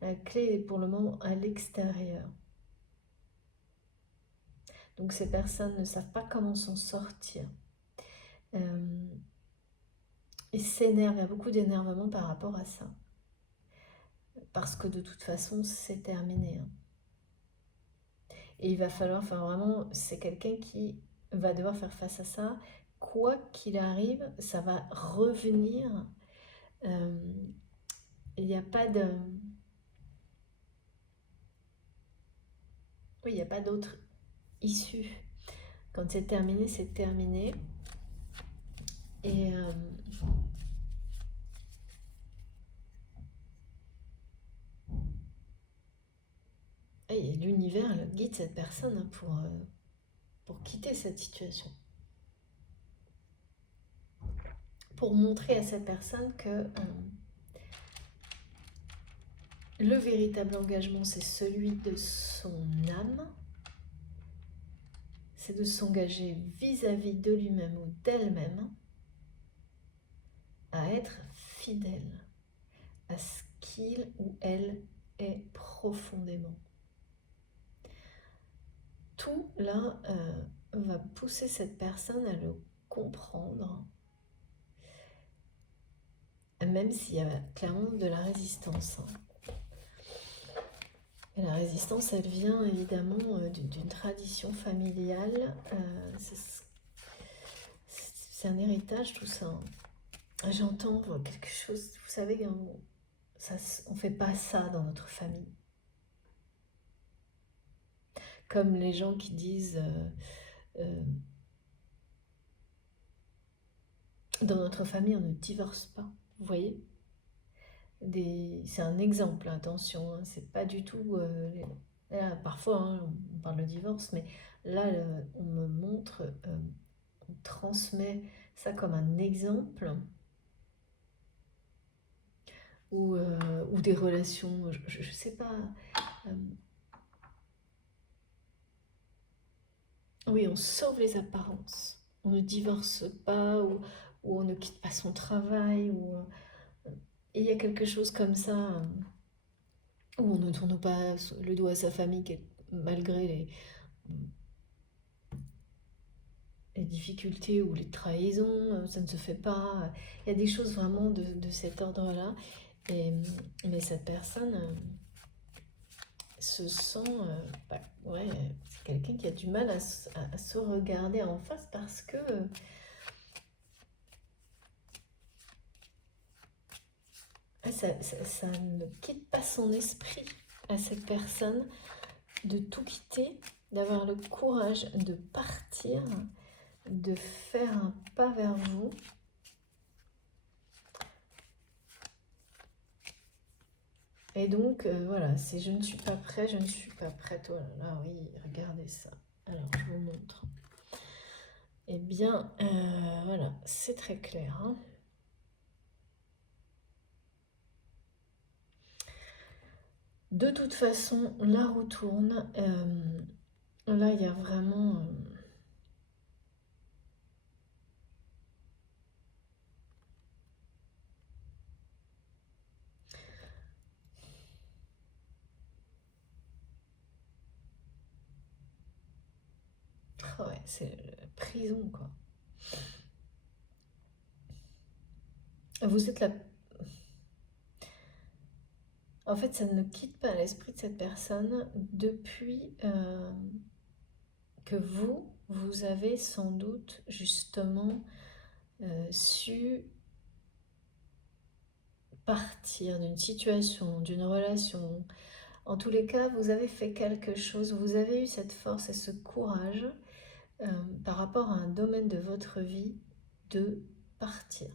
La clé est pour le moment à l'extérieur. Donc ces personnes ne savent pas comment s'en sortir. Ils s'énervent, il y a beaucoup d'énervement par rapport à ça. Parce que de toute façon, c'est terminé. Et il va falloir, enfin vraiment, c'est quelqu'un qui va devoir faire face à ça. Quoi qu'il arrive, ça va revenir. Il n'y a pas de... Oui, il n'y a pas d'autre issue. Quand c'est terminé, c'est terminé. Et l'univers guide cette personne pour quitter cette situation. Pour montrer à cette personne que le véritable engagement, c'est celui de son âme. C'est de s'engager vis-à-vis de lui-même ou d'elle-même à être fidèle à ce qu'il ou elle est profondément. Tout là va pousser cette personne à le comprendre, même s'il y a clairement de la résistance. Et la résistance, elle vient évidemment d'une tradition familiale. C'est un héritage, tout ça. J'entends quelque chose, vous savez, on ne fait pas ça dans notre famille. Comme les gens qui disent dans notre famille, on ne divorce pas. Vous voyez, c'est un exemple, attention, hein, c'est pas du tout... là, parfois, hein, on parle de divorce, mais là, on me montre, on transmet ça comme un exemple, ou des relations, je sais pas... oui, on sauve les apparences. On ne divorce pas, ou on ne quitte pas son travail, et il y a quelque chose comme ça, où on ne tourne pas le doigt à sa famille, malgré les difficultés ou les trahisons, ça ne se fait pas. Il y a des choses vraiment de cet ordre-là. Mais cette personne se sent... c'est quelqu'un qui a du mal à se regarder en face parce que... ça ne quitte pas son esprit à cette personne de tout quitter, d'avoir le courage de partir, de faire un pas vers vous. Et donc, voilà, c'est je ne suis pas prêt, je ne suis pas prête. Oh là là, oui, regardez ça. Alors, je vous montre. Eh bien, voilà, c'est très clair. Hein. De toute façon, la roue tourne. Là, il y a vraiment... ouais, c'est la prison, quoi. Vous êtes la... En fait, ça ne quitte pas l'esprit de cette personne depuis que vous avez sans doute justement su partir d'une situation, d'une relation. En tous les cas, vous avez fait quelque chose, vous avez eu cette force et ce courage par rapport à un domaine de votre vie de partir.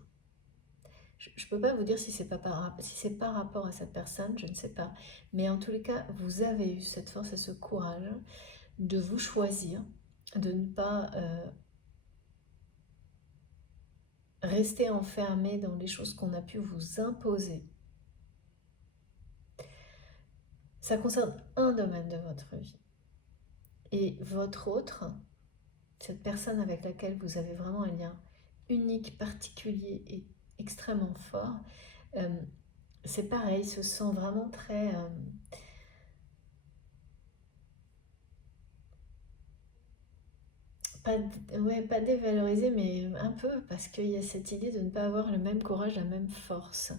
Je ne peux pas vous dire si c'est pas par rapport à cette personne, je ne sais pas. Mais en tous les cas, vous avez eu cette force et ce courage de vous choisir, de ne pas rester enfermé dans les choses qu'on a pu vous imposer. Ça concerne un domaine de votre vie. Et votre autre, cette personne avec laquelle vous avez vraiment un lien unique, particulier et extrêmement fort, c'est pareil, se sent vraiment très... pas dévalorisé, mais un peu, parce qu'il y a cette idée de ne pas avoir le même courage, la même force.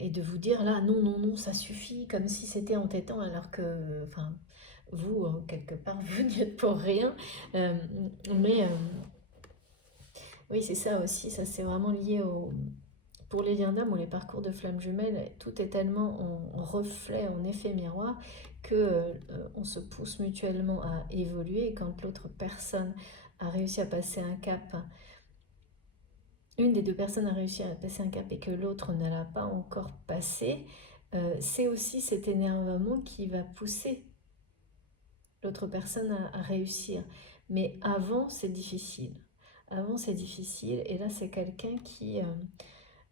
Et de vous dire là, non, non, non, ça suffit, comme si c'était entêtant, alors que, enfin, vous, quelque part, vous n'y êtes pour rien. Euh, mais oui, c'est ça aussi, ça c'est vraiment lié au... Pour les liens d'âme ou les parcours de flammes jumelles, tout est tellement en reflet, en effet miroir, que on se pousse mutuellement à évoluer. Et quand l'autre personne a réussi à passer un cap, une des deux personnes a réussi à passer un cap et que l'autre ne l'a pas encore passé, c'est aussi cet énervement qui va pousser l'autre personne à réussir. Mais avant, c'est difficile. Avant, c'est difficile. Et là, c'est quelqu'un qui...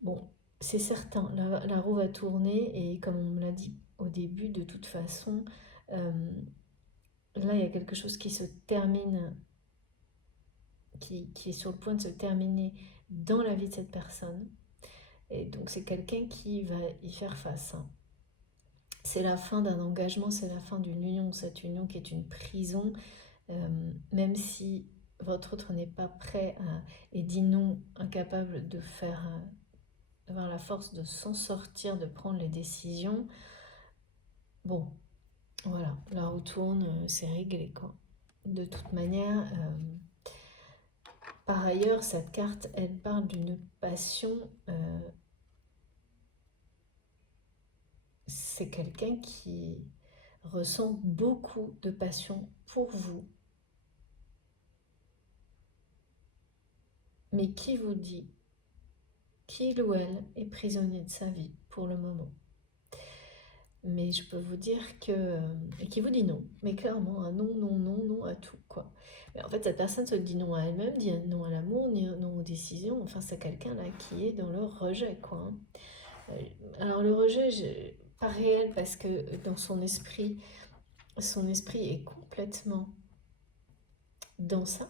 bon, c'est certain, la roue va tourner. Et comme on me l'a dit au début, de toute façon, euh, là, il y a quelque chose qui se termine, qui est sur le point de se terminer dans la vie de cette personne. Et donc, c'est quelqu'un qui va y faire face, hein. C'est la fin d'un engagement, c'est la fin d'une union, cette union qui est une prison, même si votre autre n'est pas prêt et dit non, incapable de faire, d'avoir la force de s'en sortir, de prendre les décisions. Bon, voilà, la roue tourne, c'est réglé quoi. De toute manière, par ailleurs, cette carte, elle parle d'une passion. C'est quelqu'un qui ressent beaucoup de passion pour vous, mais qui vous dit qu'il ou elle est prisonnier de sa vie pour le moment. Mais je peux vous dire que... Et qui vous dit non, mais clairement, un non, non, non, non à tout, quoi. Mais en fait, cette personne se dit non à elle-même, dit non à l'amour, dit non aux décisions. Enfin, c'est quelqu'un là qui est dans le rejet, quoi. Alors le rejet, pas réel, parce que dans son esprit est complètement dans ça,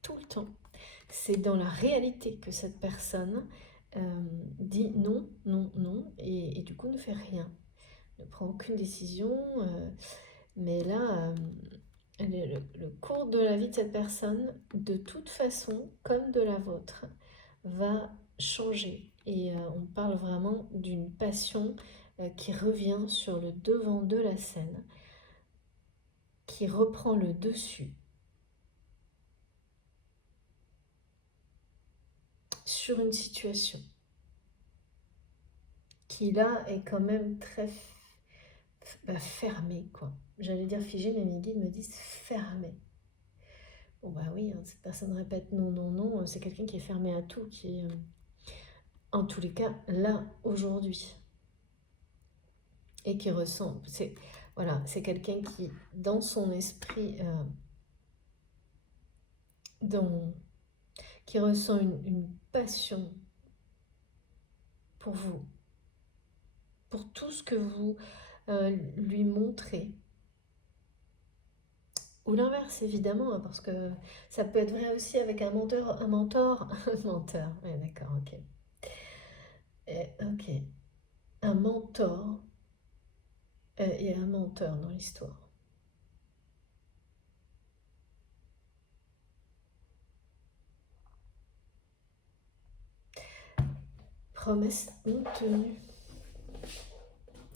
tout le temps. C'est dans la réalité que cette personne dit non, non, non, et du coup ne fait rien, ne prend aucune décision. Mais là, le cours de la vie de cette personne, de toute façon, comme de la vôtre, va changer. Et on parle vraiment d'une passion qui revient sur le devant de la scène, qui reprend le dessus sur une situation qui là est quand même très fermée, quoi. J'allais dire figée, mais mes guides me disent fermée. Bon bah oui, hein, cette personne répète non, non, non, c'est quelqu'un qui est fermé à tout, qui est en tous les cas là aujourd'hui et qui ressent, c'est voilà, c'est quelqu'un qui dans son esprit, dans, qui ressent une passion pour vous, pour tout ce que vous lui montrez. Ou l'inverse, évidemment, hein, parce que ça peut être vrai aussi avec un mentor, un mentor, un menteur, ouais, d'accord, ok. Ok, un mentor et un menteur dans l'histoire. Promesse non tenue.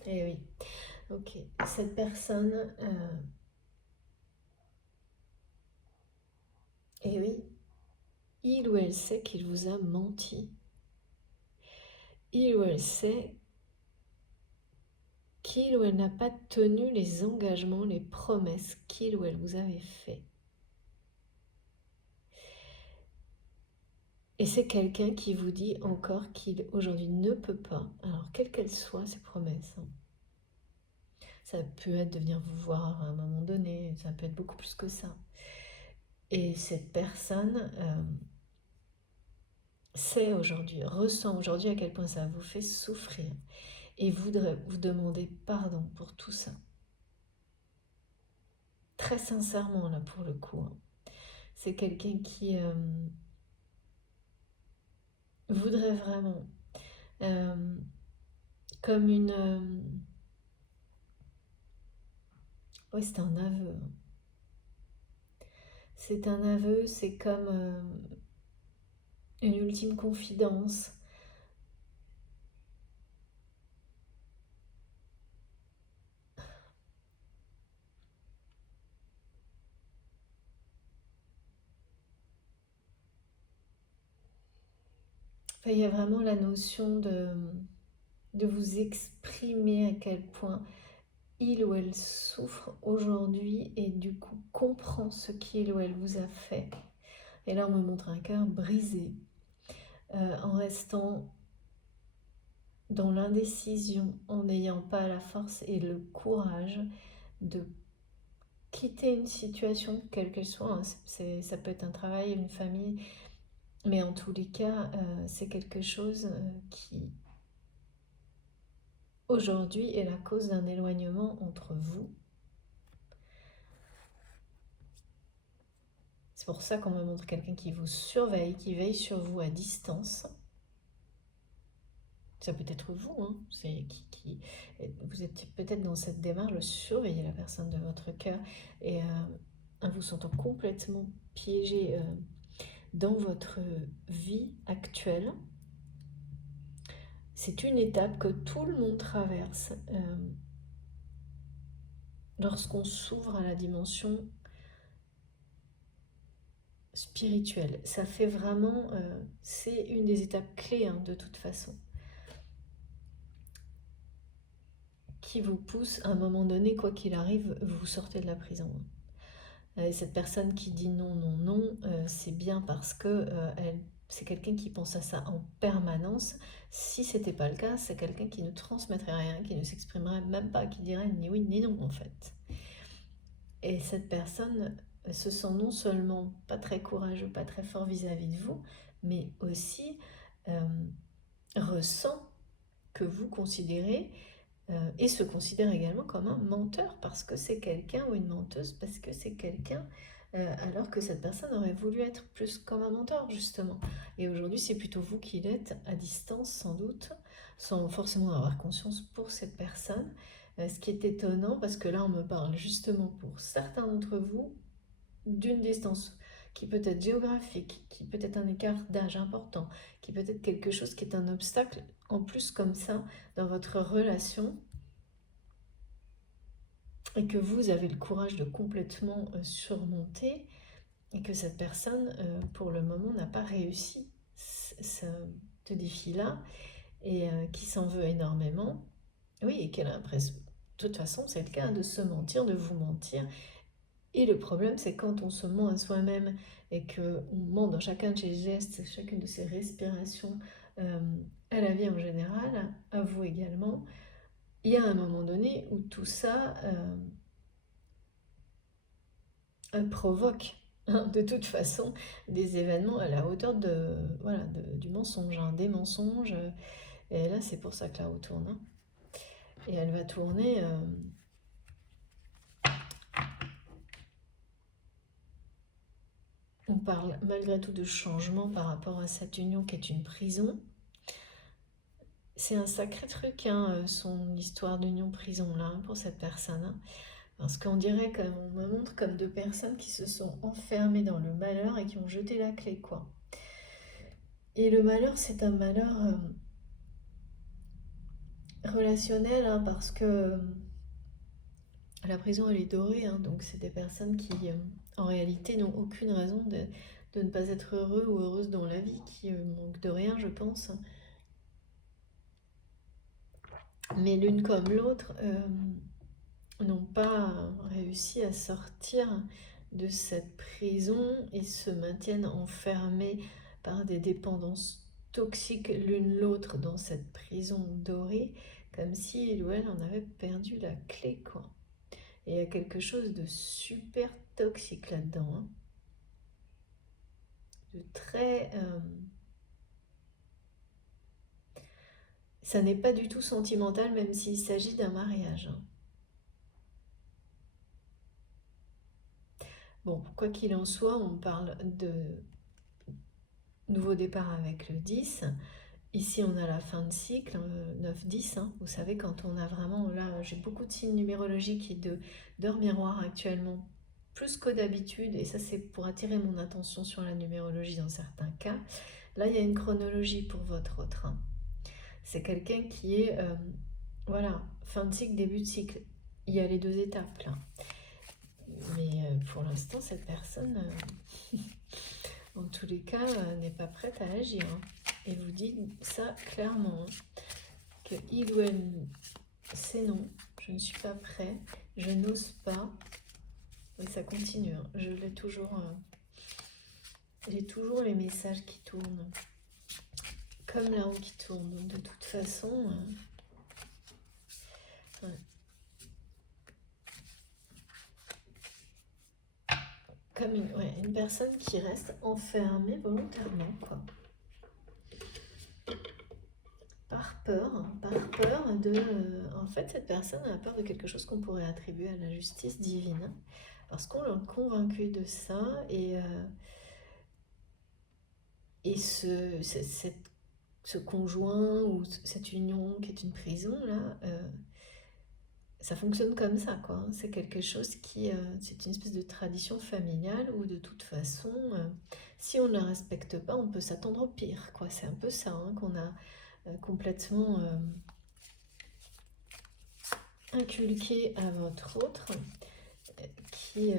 Eh oui, ok. Cette personne, eh oui, il ou elle sait qu'il vous a menti. Il ou elle sait qu'il ou elle n'a pas tenu les engagements, les promesses qu'il ou elle vous avait fait. Et c'est quelqu'un qui vous dit encore qu'il aujourd'hui ne peut pas, alors quelles qu'elles soient ses promesses, hein. Ça peut être de venir vous voir à un moment donné, ça peut être beaucoup plus que ça. Et cette personne sait aujourd'hui, ressent aujourd'hui à quel point ça vous fait souffrir et voudrait vous demander pardon pour tout ça. Très sincèrement, là, pour le coup, hein. C'est quelqu'un qui voudrait vraiment, euh, comme une... ouais, c'est un aveu, hein. C'est un aveu, c'est comme une ultime confidence. Enfin, il y a vraiment la notion de vous exprimer à quel point il ou elle souffre aujourd'hui et du coup comprend ce qu'il ou elle vous a fait. Et là, on me montre un cœur brisé, en restant dans l'indécision, en n'ayant pas la force et le courage de quitter une situation, quelle qu'elle soit, hein. Ça peut être un travail, une famille, mais en tous les cas, c'est quelque chose qui, aujourd'hui, est la cause d'un éloignement entre vous. C'est pour ça qu'on me montre quelqu'un qui vous surveille, qui veille sur vous à distance. Ça peut être vous, hein, vous êtes peut-être dans cette démarche de surveiller la personne de votre cœur et en vous sentant complètement piégé dans votre vie actuelle. C'est une étape que tout le monde traverse lorsqu'on s'ouvre à la dimension spirituelle. Ça fait vraiment, c'est une des étapes clés, hein, de toute façon, qui vous pousse à un moment donné, quoi qu'il arrive, vous sortez de la prison. Et cette personne qui dit non, non, non, c'est bien parce que c'est quelqu'un qui pense à ça en permanence. Si c'était pas le cas, c'est quelqu'un qui ne transmettrait rien, qui ne s'exprimerait même pas, qui dirait ni oui ni non en fait. Et cette personne se sent non seulement pas très courageux, pas très fort vis-à-vis de vous, mais aussi euh, ressent que vous considérez et se considère également comme un menteur parce que c'est quelqu'un, ou une menteuse parce que c'est quelqu'un, alors que cette personne aurait voulu être plus comme un mentor justement. Et aujourd'hui c'est plutôt vous qui l'êtes à distance sans doute, sans forcément avoir conscience pour cette personne. Ce qui est étonnant parce que là on me parle justement pour certains d'entre vous d'une distance qui peut être géographique, qui peut être un écart d'âge important, qui peut être quelque chose qui est un obstacle en plus comme ça dans votre relation, et que vous avez le courage de complètement surmonter, et que cette personne, pour le moment, n'a pas réussi ce défi-là, et qui s'en veut énormément. Oui, et qu'elle a l'impression, de toute façon, c'est le cas, de se mentir, de vous mentir. Et le problème, c'est quand on se ment à soi-même et qu'on ment dans chacun de ses gestes, chacune de ses respirations, à la vie en général, à vous également, il y a un moment donné où tout ça provoque, hein, de toute façon des événements à la hauteur voilà, du mensonge, hein, des mensonges. Et là, c'est pour ça que la roue tourne, hein. Et elle va tourner. On parle malgré tout de changement par rapport à cette union qui est une prison. C'est un sacré truc, hein, son histoire d'union-prison là, pour cette personne, hein. Parce qu'on dirait qu'on me montre comme deux personnes qui se sont enfermées dans le malheur et qui ont jeté la clé, quoi. Et le malheur, c'est un malheur relationnel, hein, parce que la prison, elle est dorée, hein, donc c'est des personnes qui, en réalité, n'ont aucune raison de ne pas être heureux ou heureuses dans la vie, qui manquent de rien, je pense. Mais l'une comme l'autre n'ont pas réussi à sortir de cette prison et se maintiennent enfermées par des dépendances toxiques l'une l'autre dans cette prison dorée, comme si il ou elle en avait perdu la clé, quoi. Et il y a quelque chose de super toxique là-dedans, hein. De très Ça n'est pas du tout sentimental, même s'il s'agit d'un mariage, hein. Bon, quoi qu'il en soit, on parle de nouveau départ avec le 10. Ici, on a la fin de cycle, 9-10, hein. Vous savez, quand on a vraiment, là, j'ai beaucoup de signes numérologiques et d'heures miroirs actuellement, plus que d'habitude, et ça, c'est pour attirer mon attention sur la numérologie dans certains cas. Là, il y a une chronologie pour votre autre, hein. C'est quelqu'un qui est, voilà, fin de cycle, début de cycle. Il y a les deux étapes, là. Mais pour l'instant, cette personne, en tous les cas, n'est pas prête à agir, hein. Et vous dites ça clairement, hein, que il ou elle, c'est non, je ne suis pas prêt, je n'ose pas. Et ça continue, hein. Je l'ai toujours, j'ai toujours les messages qui tournent, comme là-haut qui tourne. Donc de toute façon, ouais. Comme une personne qui reste enfermée volontairement, quoi. Par peur de... en fait, cette personne a peur de quelque chose qu'on pourrait attribuer à la justice divine, parce qu'on l'a convaincu de ça, et ce conjoint ou cette union qui est une prison, là, ça fonctionne comme ça, quoi, hein. C'est quelque chose qui... c'est une espèce de tradition familiale où, de toute façon, si on ne la respecte pas, on peut s'attendre au pire, quoi. C'est un peu ça, hein, qu'on a complètement inculqué à votre autre, qui...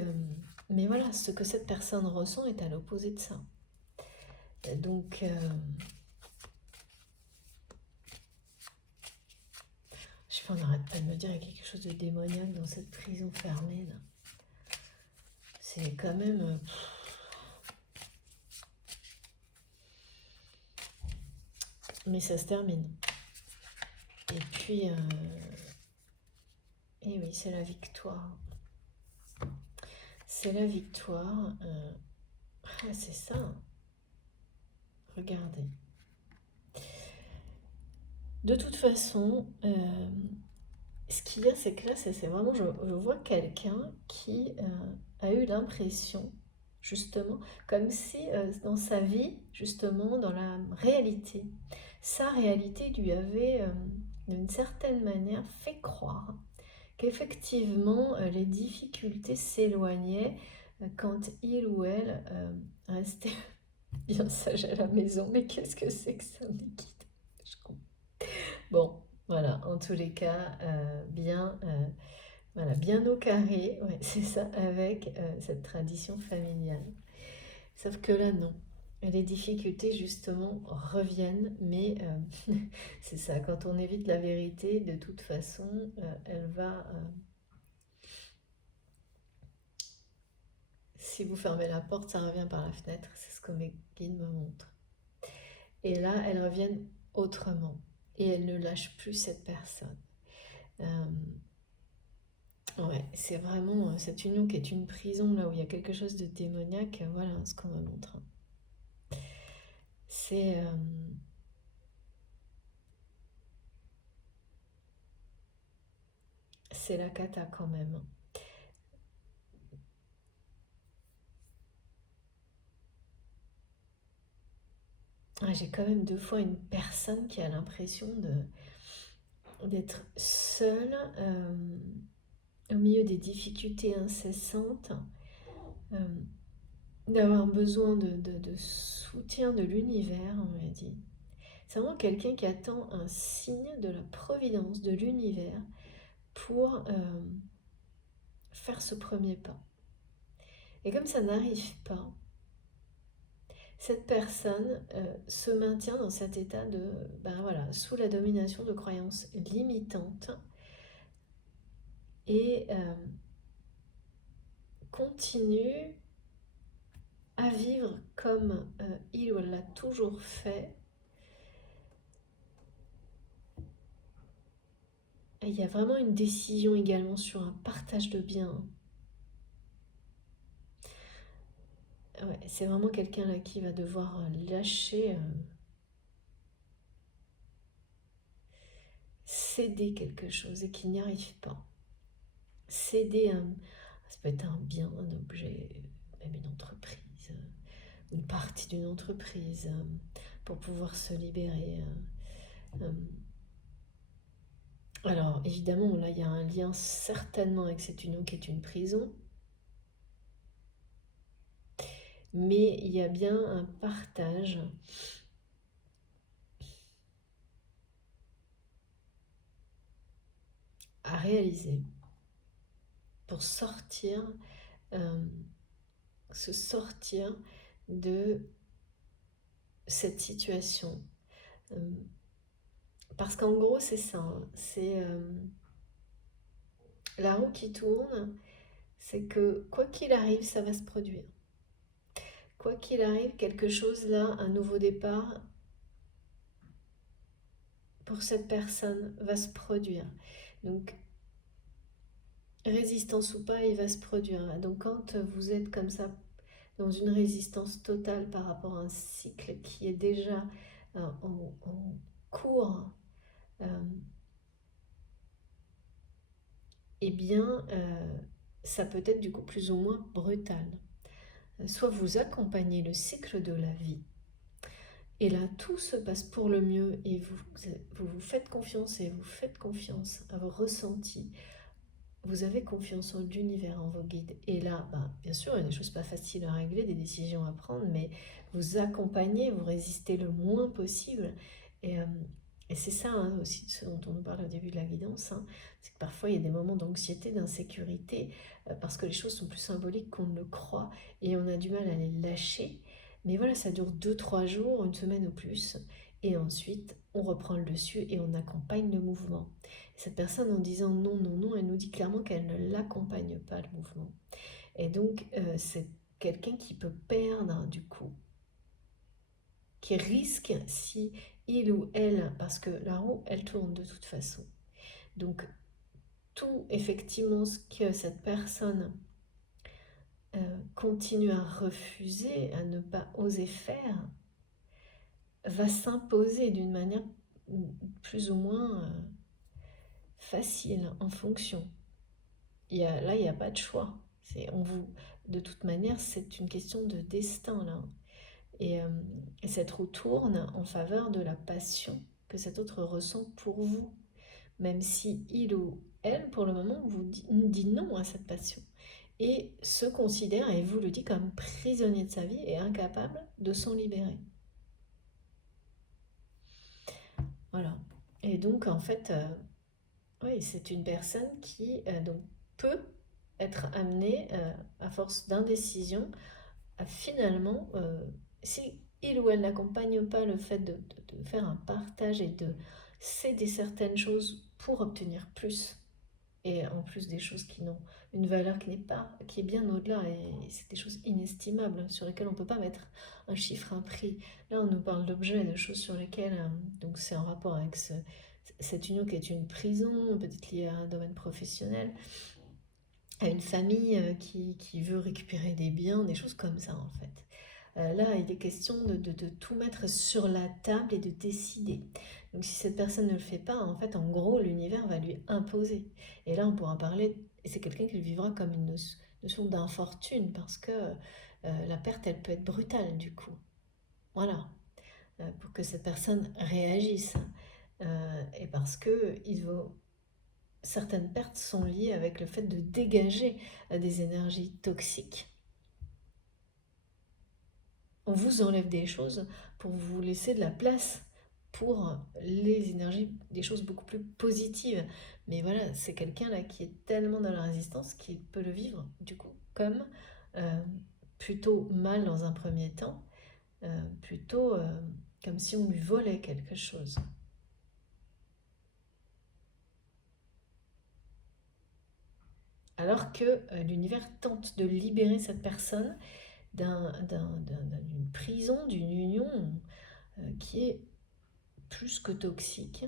mais voilà, ce que cette personne ressent est à l'opposé de ça. Donc... je sais pas, on n'arrête pas de me dire qu'il y a quelque chose de démoniaque dans cette prison fermée, là. C'est quand même... mais ça se termine. Et puis... et oui, c'est la victoire. C'est la victoire. C'est ça. Regardez. De toute façon, ce qu'il y a, c'est que là, c'est vraiment, je vois quelqu'un qui a eu l'impression, justement, comme si dans sa vie, justement, dans la réalité, sa réalité lui avait, d'une certaine manière, fait croire qu'effectivement, les difficultés s'éloignaient quand il ou elle restait bien sage à la maison. Mais qu'est-ce que c'est que ça, Nikita? Je comprends. Bon, voilà, en tous les cas, voilà, bien au carré, ouais, c'est ça, avec cette tradition familiale. Sauf que là, non. Les difficultés, justement, reviennent, mais c'est ça, quand on évite la vérité, de toute façon, elle va... si vous fermez la porte, ça revient par la fenêtre, c'est ce que mes guides me montrent. Et là, elles reviennent autrement. Et elles ne lâchent plus cette personne. Euh, Ouais, c'est vraiment cette union qui est une prison, là où il y a quelque chose de démoniaque, voilà ce qu'on me montre. C'est c'est la cata quand même. Ah, j'ai quand même deux fois une personne qui a l'impression d'être seule, au milieu des difficultés incessantes, euh, d'avoir besoin de soutien de l'univers, on m'a dit. C'est vraiment quelqu'un qui attend un signe de la providence de l'univers pour faire ce premier pas. Et comme ça n'arrive pas, cette personne se maintient dans cet état de, ben voilà, sous la domination de croyances limitantes et continue à vivre comme il ou elle l'a toujours fait. Et il y a vraiment une décision également sur un partage de biens. Ouais, c'est vraiment quelqu'un là qui va devoir lâcher céder quelque chose et qui n'y arrive pas. Céder ça peut être un bien, un objet, même une entreprise, une partie d'une entreprise, pour pouvoir se libérer. Alors évidemment, là, il y a un lien certainement avec cette union qui est une prison, mais il y a bien un partage à réaliser pour sortir, se sortir de cette situation. Parce qu'en gros, c'est ça, hein, c'est la roue qui tourne, c'est que quoi qu'il arrive, ça va se produire. Quoi qu'il arrive, quelque chose là, un nouveau départ pour cette personne va se produire. Donc, résistance ou pas, il va se produire. Donc, quand vous êtes comme ça, dans une résistance totale par rapport à un cycle qui est déjà en cours, eh bien, ça peut être du coup plus ou moins brutal. Soit vous accompagnez le cycle de la vie, et là tout se passe pour le mieux, et vous faites confiance, et vous faites confiance à vos ressentis, vous avez confiance en l'univers, en vos guides. Et là, bien sûr, il y a des choses pas faciles à régler, des décisions à prendre, mais vous accompagnez, vous résistez le moins possible. Et, euh, et c'est ça aussi ce dont on nous parle au début de la guidance, hein, c'est que parfois il y a des moments d'anxiété, d'insécurité, parce que les choses sont plus symboliques qu'on ne le croit, et on a du mal à les lâcher. Mais voilà, ça dure 2-3 jours, une semaine ou plus, et ensuite on reprend le dessus et on accompagne le mouvement. Cette personne, en disant non, non, non, elle nous dit clairement qu'elle ne l'accompagne pas, le mouvement. Et donc, c'est quelqu'un qui peut perdre, du coup, qui risque, si il ou elle, parce que la roue, elle tourne de toute façon. Donc, tout, effectivement, ce que cette personne continue à refuser, à ne pas oser faire, va s'imposer d'une manière plus ou moins facile, en fonction. Là, il n'y a pas de choix. De toute manière, c'est une question de destin, là. Et cette roue tourne en faveur de la passion que cet autre ressent pour vous. Même si il ou elle, pour le moment, dit non à cette passion. Et se considère, et vous le dit, comme prisonnier de sa vie et incapable de s'en libérer. Voilà. Et donc, en fait, oui, c'est une personne qui donc, peut être amenée, à force d'indécision, à finalement, si il ou elle n'accompagne pas le fait de faire un partage et de céder certaines choses pour obtenir plus, et en plus des choses qui n'ont une valeur qui est bien au-delà, et c'est des choses inestimables sur lesquelles on ne peut pas mettre un chiffre, un prix. Là, on nous parle d'objets, de choses sur lesquelles, donc c'est en rapport avec cette union qui est une prison, peut-être liée à un domaine professionnel, à une famille qui veut récupérer des biens, des choses comme ça en fait. Là, il est question de tout mettre sur la table et de décider. Donc si cette personne ne le fait pas, en fait, en gros, l'univers va lui imposer. Et là, on pourra parler, et c'est quelqu'un qui le vivra comme une notion d'infortune, parce que la perte, elle peut être brutale du coup. Voilà, pour que cette personne réagisse. Et parce que certaines pertes sont liées avec le fait de dégager des énergies toxiques. On vous enlève des choses pour vous laisser de la place pour les énergies, des choses beaucoup plus positives. Mais voilà, c'est quelqu'un là qui est tellement dans la résistance qu'il peut le vivre du coup comme euh, plutôt mal dans un premier temps, plutôt comme si on lui volait quelque chose. Alors que l'univers tente de libérer cette personne d'une prison, d'une union qui est plus que toxique.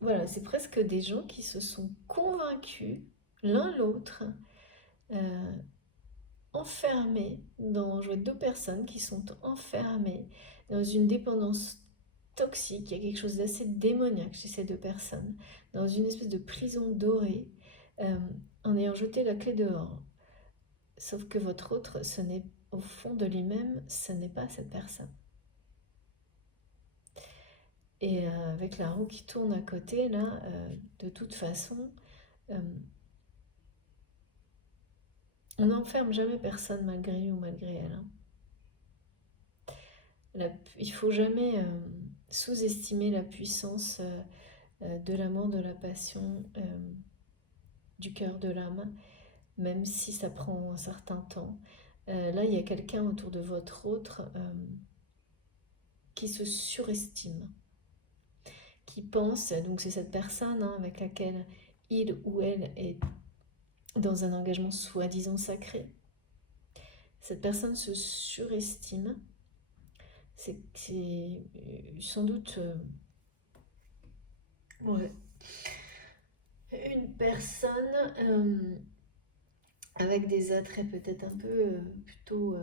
Voilà, c'est presque des gens qui se sont convaincus l'un l'autre, euh, enfermés je vois deux personnes qui sont enfermées dans une dépendance toxique, il y a quelque chose d'assez démoniaque chez ces deux personnes, dans une espèce de prison dorée, en ayant jeté la clé dehors. Sauf que votre autre, ce n'est au fond de lui-même, ce n'est pas cette personne. Et avec la roue qui tourne à côté, là, de toute façon, on n'enferme jamais personne malgré lui ou malgré elle. Hein. Il ne faut jamais sous-estimer la puissance de l'amour, de la passion, du cœur, de l'âme, même si ça prend un certain temps. Là, il y a quelqu'un autour de votre autre qui se surestime, qui pense, donc c'est cette personne avec laquelle il ou elle est dans un engagement soi-disant sacré. Cette personne se surestime. C'est sans doute ouais, une personne avec des attraits peut-être un peu plutôt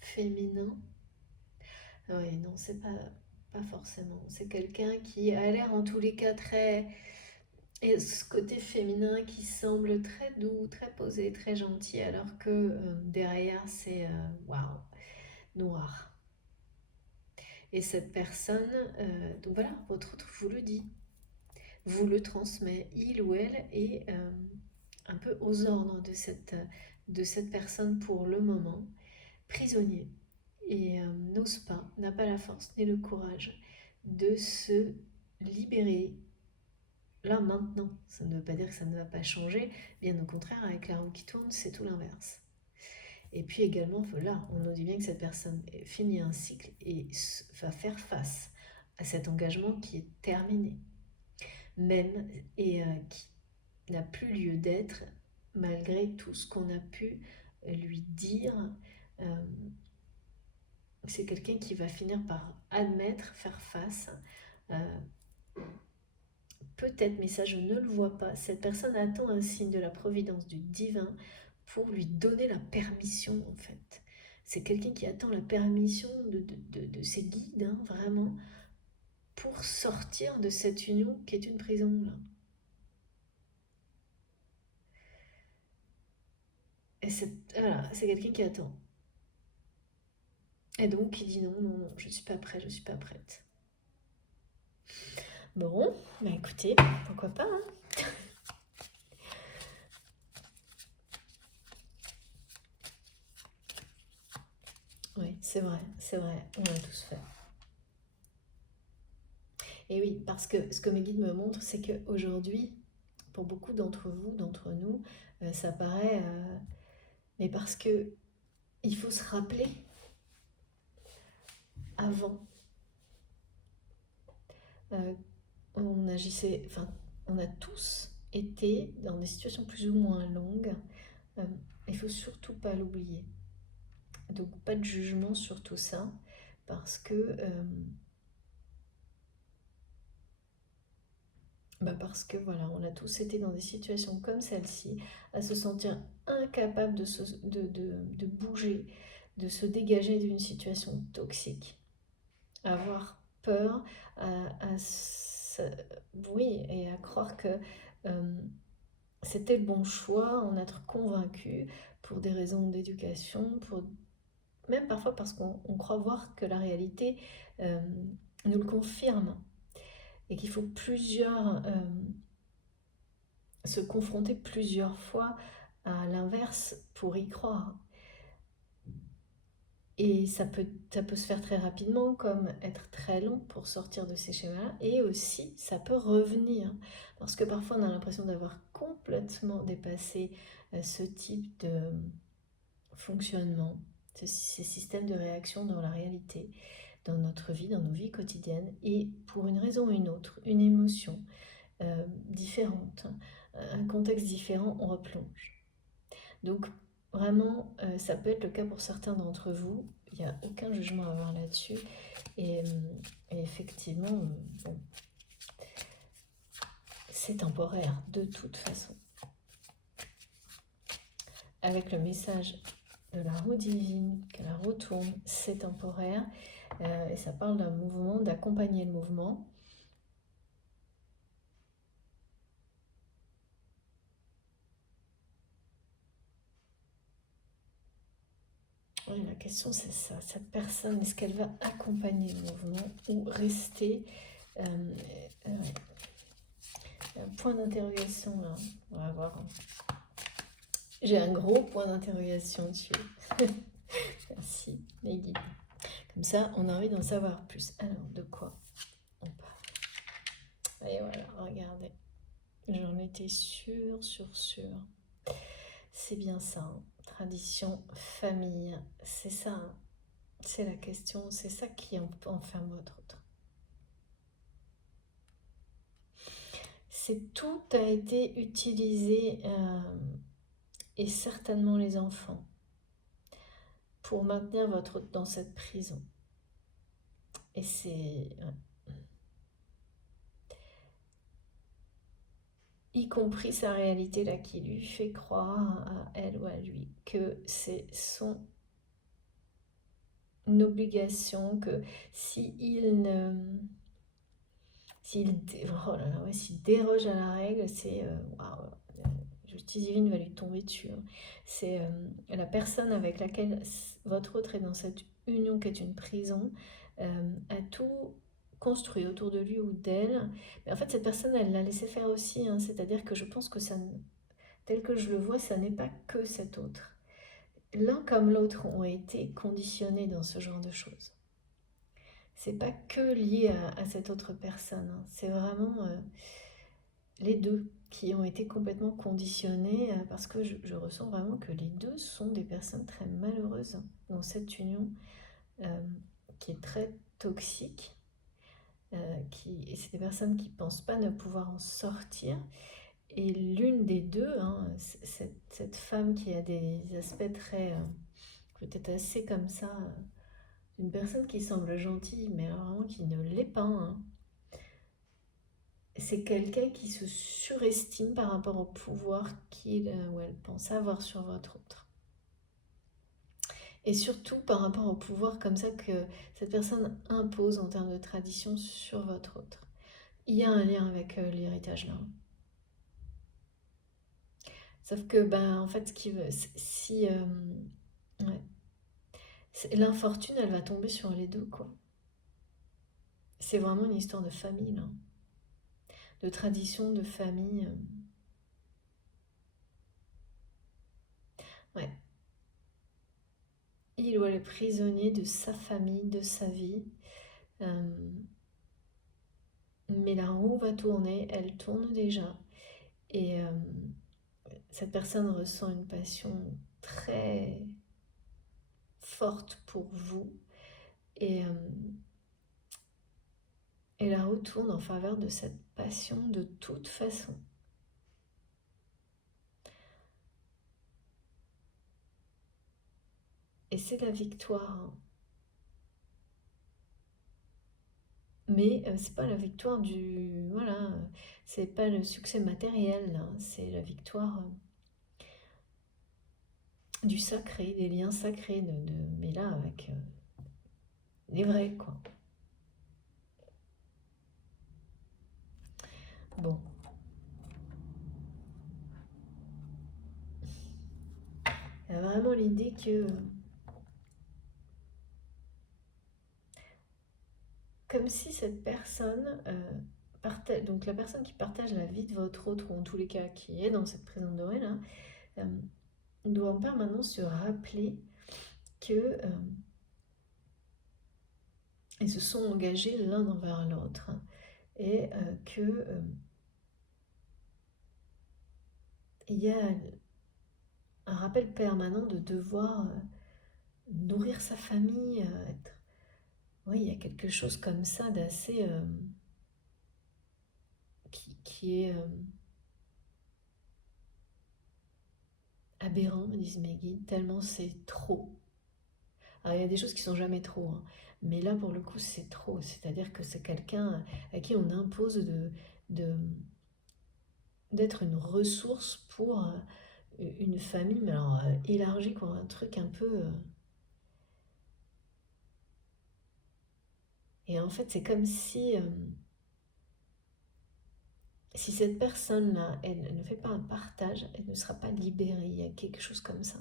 féminins. Oui, non, c'est pas forcément. C'est quelqu'un qui a l'air en tous les cas très... Et ce côté féminin qui semble très doux, très posé, très gentil, alors que derrière c'est waouh, noir. Et cette personne, donc voilà, votre autre vous le dit, vous le transmet, il ou elle est un peu aux ordres de cette personne pour le moment, prisonnier, et n'ose pas, n'a pas la force ni le courage de se libérer là maintenant. Ça ne veut pas dire que ça ne va pas changer, bien au contraire, avec la roue qui tourne, c'est tout l'inverse. Et puis également, là, on nous dit bien que cette personne finit un cycle et va faire face à cet engagement qui est terminé, même, et qui n'a plus lieu d'être malgré tout ce qu'on a pu lui dire. C'est quelqu'un qui va finir par admettre, faire face. Peut-être, mais ça je ne le vois pas, cette personne attend un signe de la providence du divin pour lui donner la permission en fait. C'est quelqu'un qui attend la permission de ses guides, hein, vraiment, pour sortir de cette union qui est une prison là. Et voilà, c'est quelqu'un qui attend. Et donc il dit non, non, non, je suis pas prêt, je suis pas prête. Bon, bah écoutez, pourquoi pas, hein. Oui, c'est vrai, on l'a tous fait. Et oui, parce que ce que mes guides me montrent, c'est qu'aujourd'hui, pour beaucoup d'entre vous, d'entre nous, ça paraît... mais parce que il faut se rappeler, avant, euh, on agissait... Enfin, on a tous été dans des situations plus ou moins longues. Il faut surtout pas l'oublier. Donc, pas de jugement sur tout ça, parce que... parce que voilà, on a tous été dans des situations comme celle-ci, à se sentir incapable de bouger, de se dégager d'une situation toxique, à avoir peur, oui, et à croire que euh, c'était le bon choix, en être convaincu pour des raisons d'éducation, même parfois parce qu'on croit voir que la réalité nous le confirme et qu'il faut se confronter plusieurs fois à l'inverse pour y croire. Et ça peut se faire très rapidement, comme être très long pour sortir de ces schémas-là. Et aussi, ça peut revenir. Parce que parfois, on a l'impression d'avoir complètement dépassé ce type de fonctionnement, ces systèmes de réaction dans la réalité, dans notre vie, dans nos vies quotidiennes. Et pour une raison ou une autre, une émotion différente, un contexte différent, on replonge. Donc vraiment, ça peut être le cas pour certains d'entre vous. Il n'y a aucun jugement à avoir là-dessus. Et effectivement, bon, c'est temporaire de toute façon. Avec le message de la roue divine, que la roue tourne, c'est temporaire, et ça parle d'un mouvement, d'accompagner le mouvement. Oui, la question c'est ça, cette personne, est-ce qu'elle va accompagner le mouvement ou rester ouais. Un point d'interrogation là, on va voir. J'ai un gros point d'interrogation dessus. Merci, mes guides. Comme ça, on a envie d'en savoir plus. Alors, de quoi on parle? Et voilà, regardez. J'en étais sûre. C'est bien ça, hein. Tradition, famille, c'est ça, hein. C'est la question, c'est ça qui enferme votre autre. C'est tout a été utilisé, et certainement les enfants, pour maintenir votre autre dans cette prison. Et c'est... y compris sa réalité là qui lui fait croire à elle ou à lui que c'est son obligation, que s'il ne... oh là là, ouais, s'il déroge à la règle, c'est... waouh, justice divine va lui tomber dessus, hein. C'est la personne avec laquelle votre autre est dans cette union qui est une prison, a tout construit autour de lui ou d'elle. Mais en fait, cette personne, elle l'a laissé faire aussi, hein. C'est-à-dire que je pense que ça, tel que je le vois, ça n'est pas que cet autre. L'un comme l'autre ont été conditionnés dans ce genre de choses. C'est pas que lié à cette autre personne, hein. C'est vraiment les deux qui ont été complètement conditionnés, parce que je ressens vraiment que les deux sont des personnes très malheureuses dans cette union, qui est très toxique, et c'est des personnes qui ne pensent pas ne pouvoir en sortir. Et l'une des deux, hein, cette femme qui a des aspects très, peut-être assez comme ça, une personne qui semble gentille, mais vraiment qui ne l'est pas, hein. C'est quelqu'un qui se surestime par rapport au pouvoir qu'il ou elle pense avoir sur votre autre. Et surtout par rapport au pouvoir comme ça que cette personne impose en termes de tradition sur votre autre. Il y a un lien avec l'héritage là. Sauf que, ben, en fait, ce qui veut, si ouais, l'infortune, elle va tomber sur les deux, quoi. C'est vraiment une histoire de famille, là. De tradition, de famille. Ouais. Il ou elle est prisonnier de sa famille, de sa vie. Euh, mais la roue va tourner, elle tourne déjà. Et cette personne ressent une passion très forte pour vous. Et, et la roue tourne en faveur de cette passion de toute façon. Et c'est la victoire, hein. Mais c'est pas la victoire du... Voilà, c'est pas le succès matériel, hein. C'est la victoire du sacré, des liens sacrés, mais là, avec les vrais, quoi. Bon. Il y a vraiment l'idée que... comme si cette personne... donc la personne qui partage la vie de votre autre, ou en tous les cas qui est dans cette prison dorée, là, doit en permanence se rappeler que ils se sont engagés l'un envers l'autre, et que il y a un rappel permanent de devoir nourrir sa famille, être... Oui, il y a quelque chose comme ça d'assez... qui est aberrant, me disent mes guides, tellement c'est trop. Alors, il y a des choses qui sont jamais trop, hein, mais là, pour le coup, c'est trop. C'est-à-dire que c'est quelqu'un à qui on impose de, d'être une ressource pour une famille, mais alors élargie, quoi, un truc un peu... Et en fait, c'est comme si cette personne-là, elle ne fait pas un partage, elle ne sera pas libérée. Il y a quelque chose comme ça.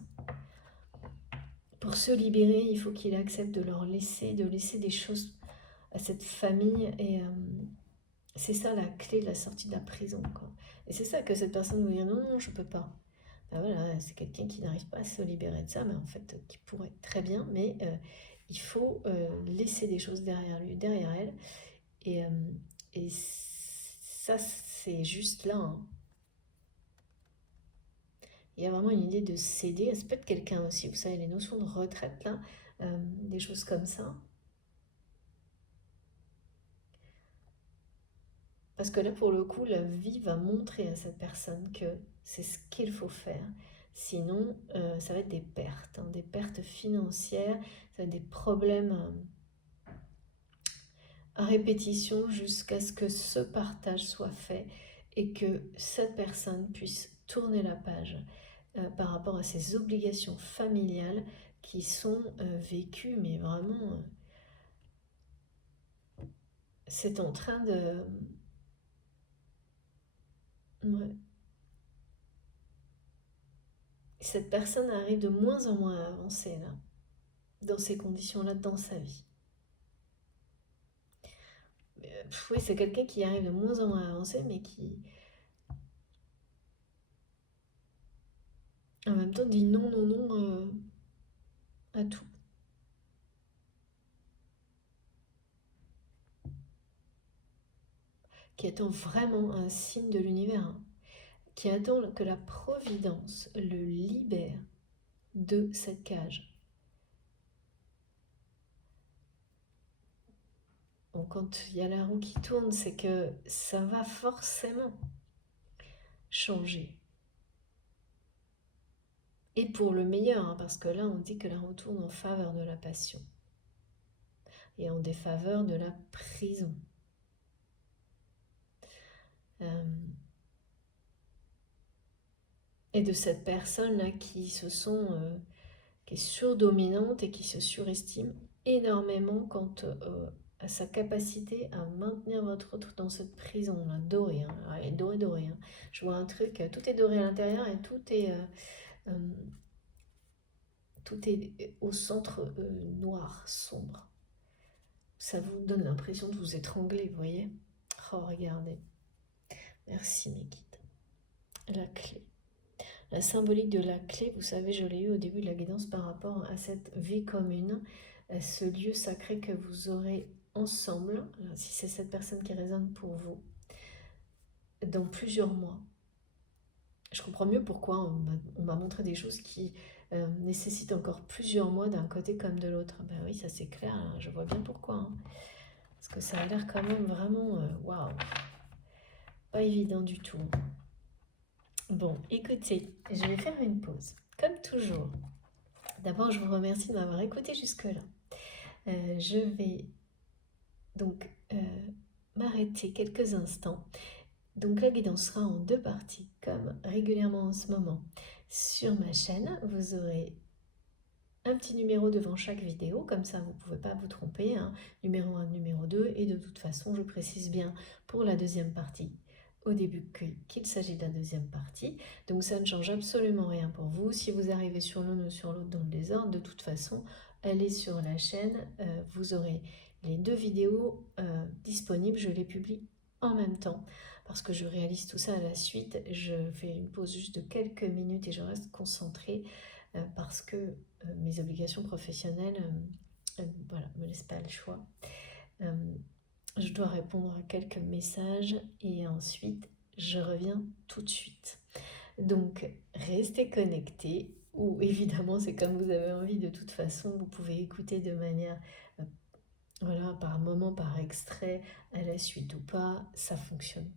Pour se libérer, il faut qu'il accepte de laisser des choses à cette famille. Et c'est ça la clé de la sortie de la prison, quoi. Et c'est ça que cette personne vous dit non, non, je peux pas. Ben voilà, c'est quelqu'un qui n'arrive pas à se libérer de ça, mais en fait, qui pourrait très bien, mais il faut laisser des choses derrière lui, derrière elle. Et, ça, c'est juste là, hein. Il y a vraiment une idée de céder. Ça peut être quelqu'un aussi, vous savez, les notions de retraite, là, des choses comme ça. Parce que là, pour le coup, la vie va montrer à cette personne que c'est ce qu'il faut faire. Sinon, ça va être des pertes, hein, des pertes financières, ça va être des problèmes à répétition jusqu'à ce que ce partage soit fait et que cette personne puisse tourner la page par rapport à ses obligations familiales qui sont vécues, mais vraiment, c'est en train de... Ouais. Cette personne arrive de moins en moins à avancer là, dans ces conditions-là, dans sa vie. Oui, c'est quelqu'un qui arrive de moins en moins à avancer, mais qui, en même temps, dit non, non, non à tout. Qui attend vraiment un signe de l'univers, hein, qui attend que la providence le libère de cette cage. Bon, quand il y a la roue qui tourne, c'est que ça va forcément changer. Et pour le meilleur, hein, parce que là, on dit que la roue tourne en faveur de la passion et en défaveur de la prison. Euh, et de cette personne-là qui qui est surdominante et qui se surestime énormément quant à sa capacité à maintenir votre autre dans cette prison-là, dorée, hein. Alors, elle est dorée, dorée, hein. Je vois un truc, tout est doré à l'intérieur et tout est au centre noir, sombre. Ça vous donne l'impression de vous étrangler, vous voyez? Oh, regardez. Merci mes guides. La clé. La symbolique de la clé, vous savez, je l'ai eu au début de la guidance par rapport à cette vie commune, ce lieu sacré que vous aurez ensemble, si c'est cette personne qui résonne pour vous, dans plusieurs mois. Je comprends mieux pourquoi on m'a montré des choses qui nécessitent encore plusieurs mois d'un côté comme de l'autre. Ben oui, ça c'est clair, hein, je vois bien pourquoi, hein. Parce que ça a l'air quand même vraiment, waouh, pas évident du tout. Bon, écoutez, je vais faire une pause, comme toujours. D'abord, je vous remercie de m'avoir écouté jusque-là. Je vais donc m'arrêter quelques instants. Donc la guidance sera en deux parties, comme régulièrement en ce moment. Sur ma chaîne, vous aurez un petit numéro devant chaque vidéo, comme ça vous ne pouvez pas vous tromper, hein. Numéro 1, numéro 2, et de toute façon, je précise bien pour la deuxième partie au début qu'il s'agit de la deuxième partie. Donc ça ne change absolument rien pour vous. Si vous arrivez sur l'un ou sur l'autre dans le désordre, de toute façon, allez sur la chaîne, vous aurez les deux vidéos disponibles. Je les publie en même temps parce que je réalise tout ça à la suite. Je fais une pause juste de quelques minutes et je reste concentrée parce que mes obligations professionnelles voilà, me laissent pas le choix. Je dois répondre à quelques messages et ensuite je reviens tout de suite. Donc restez connectés ou évidemment c'est comme vous avez envie, de toute façon vous pouvez écouter de manière voilà, par moment, par extrait, à la suite ou pas, ça fonctionne.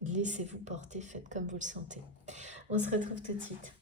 Laissez-vous porter, faites comme vous le sentez. On se retrouve tout de suite.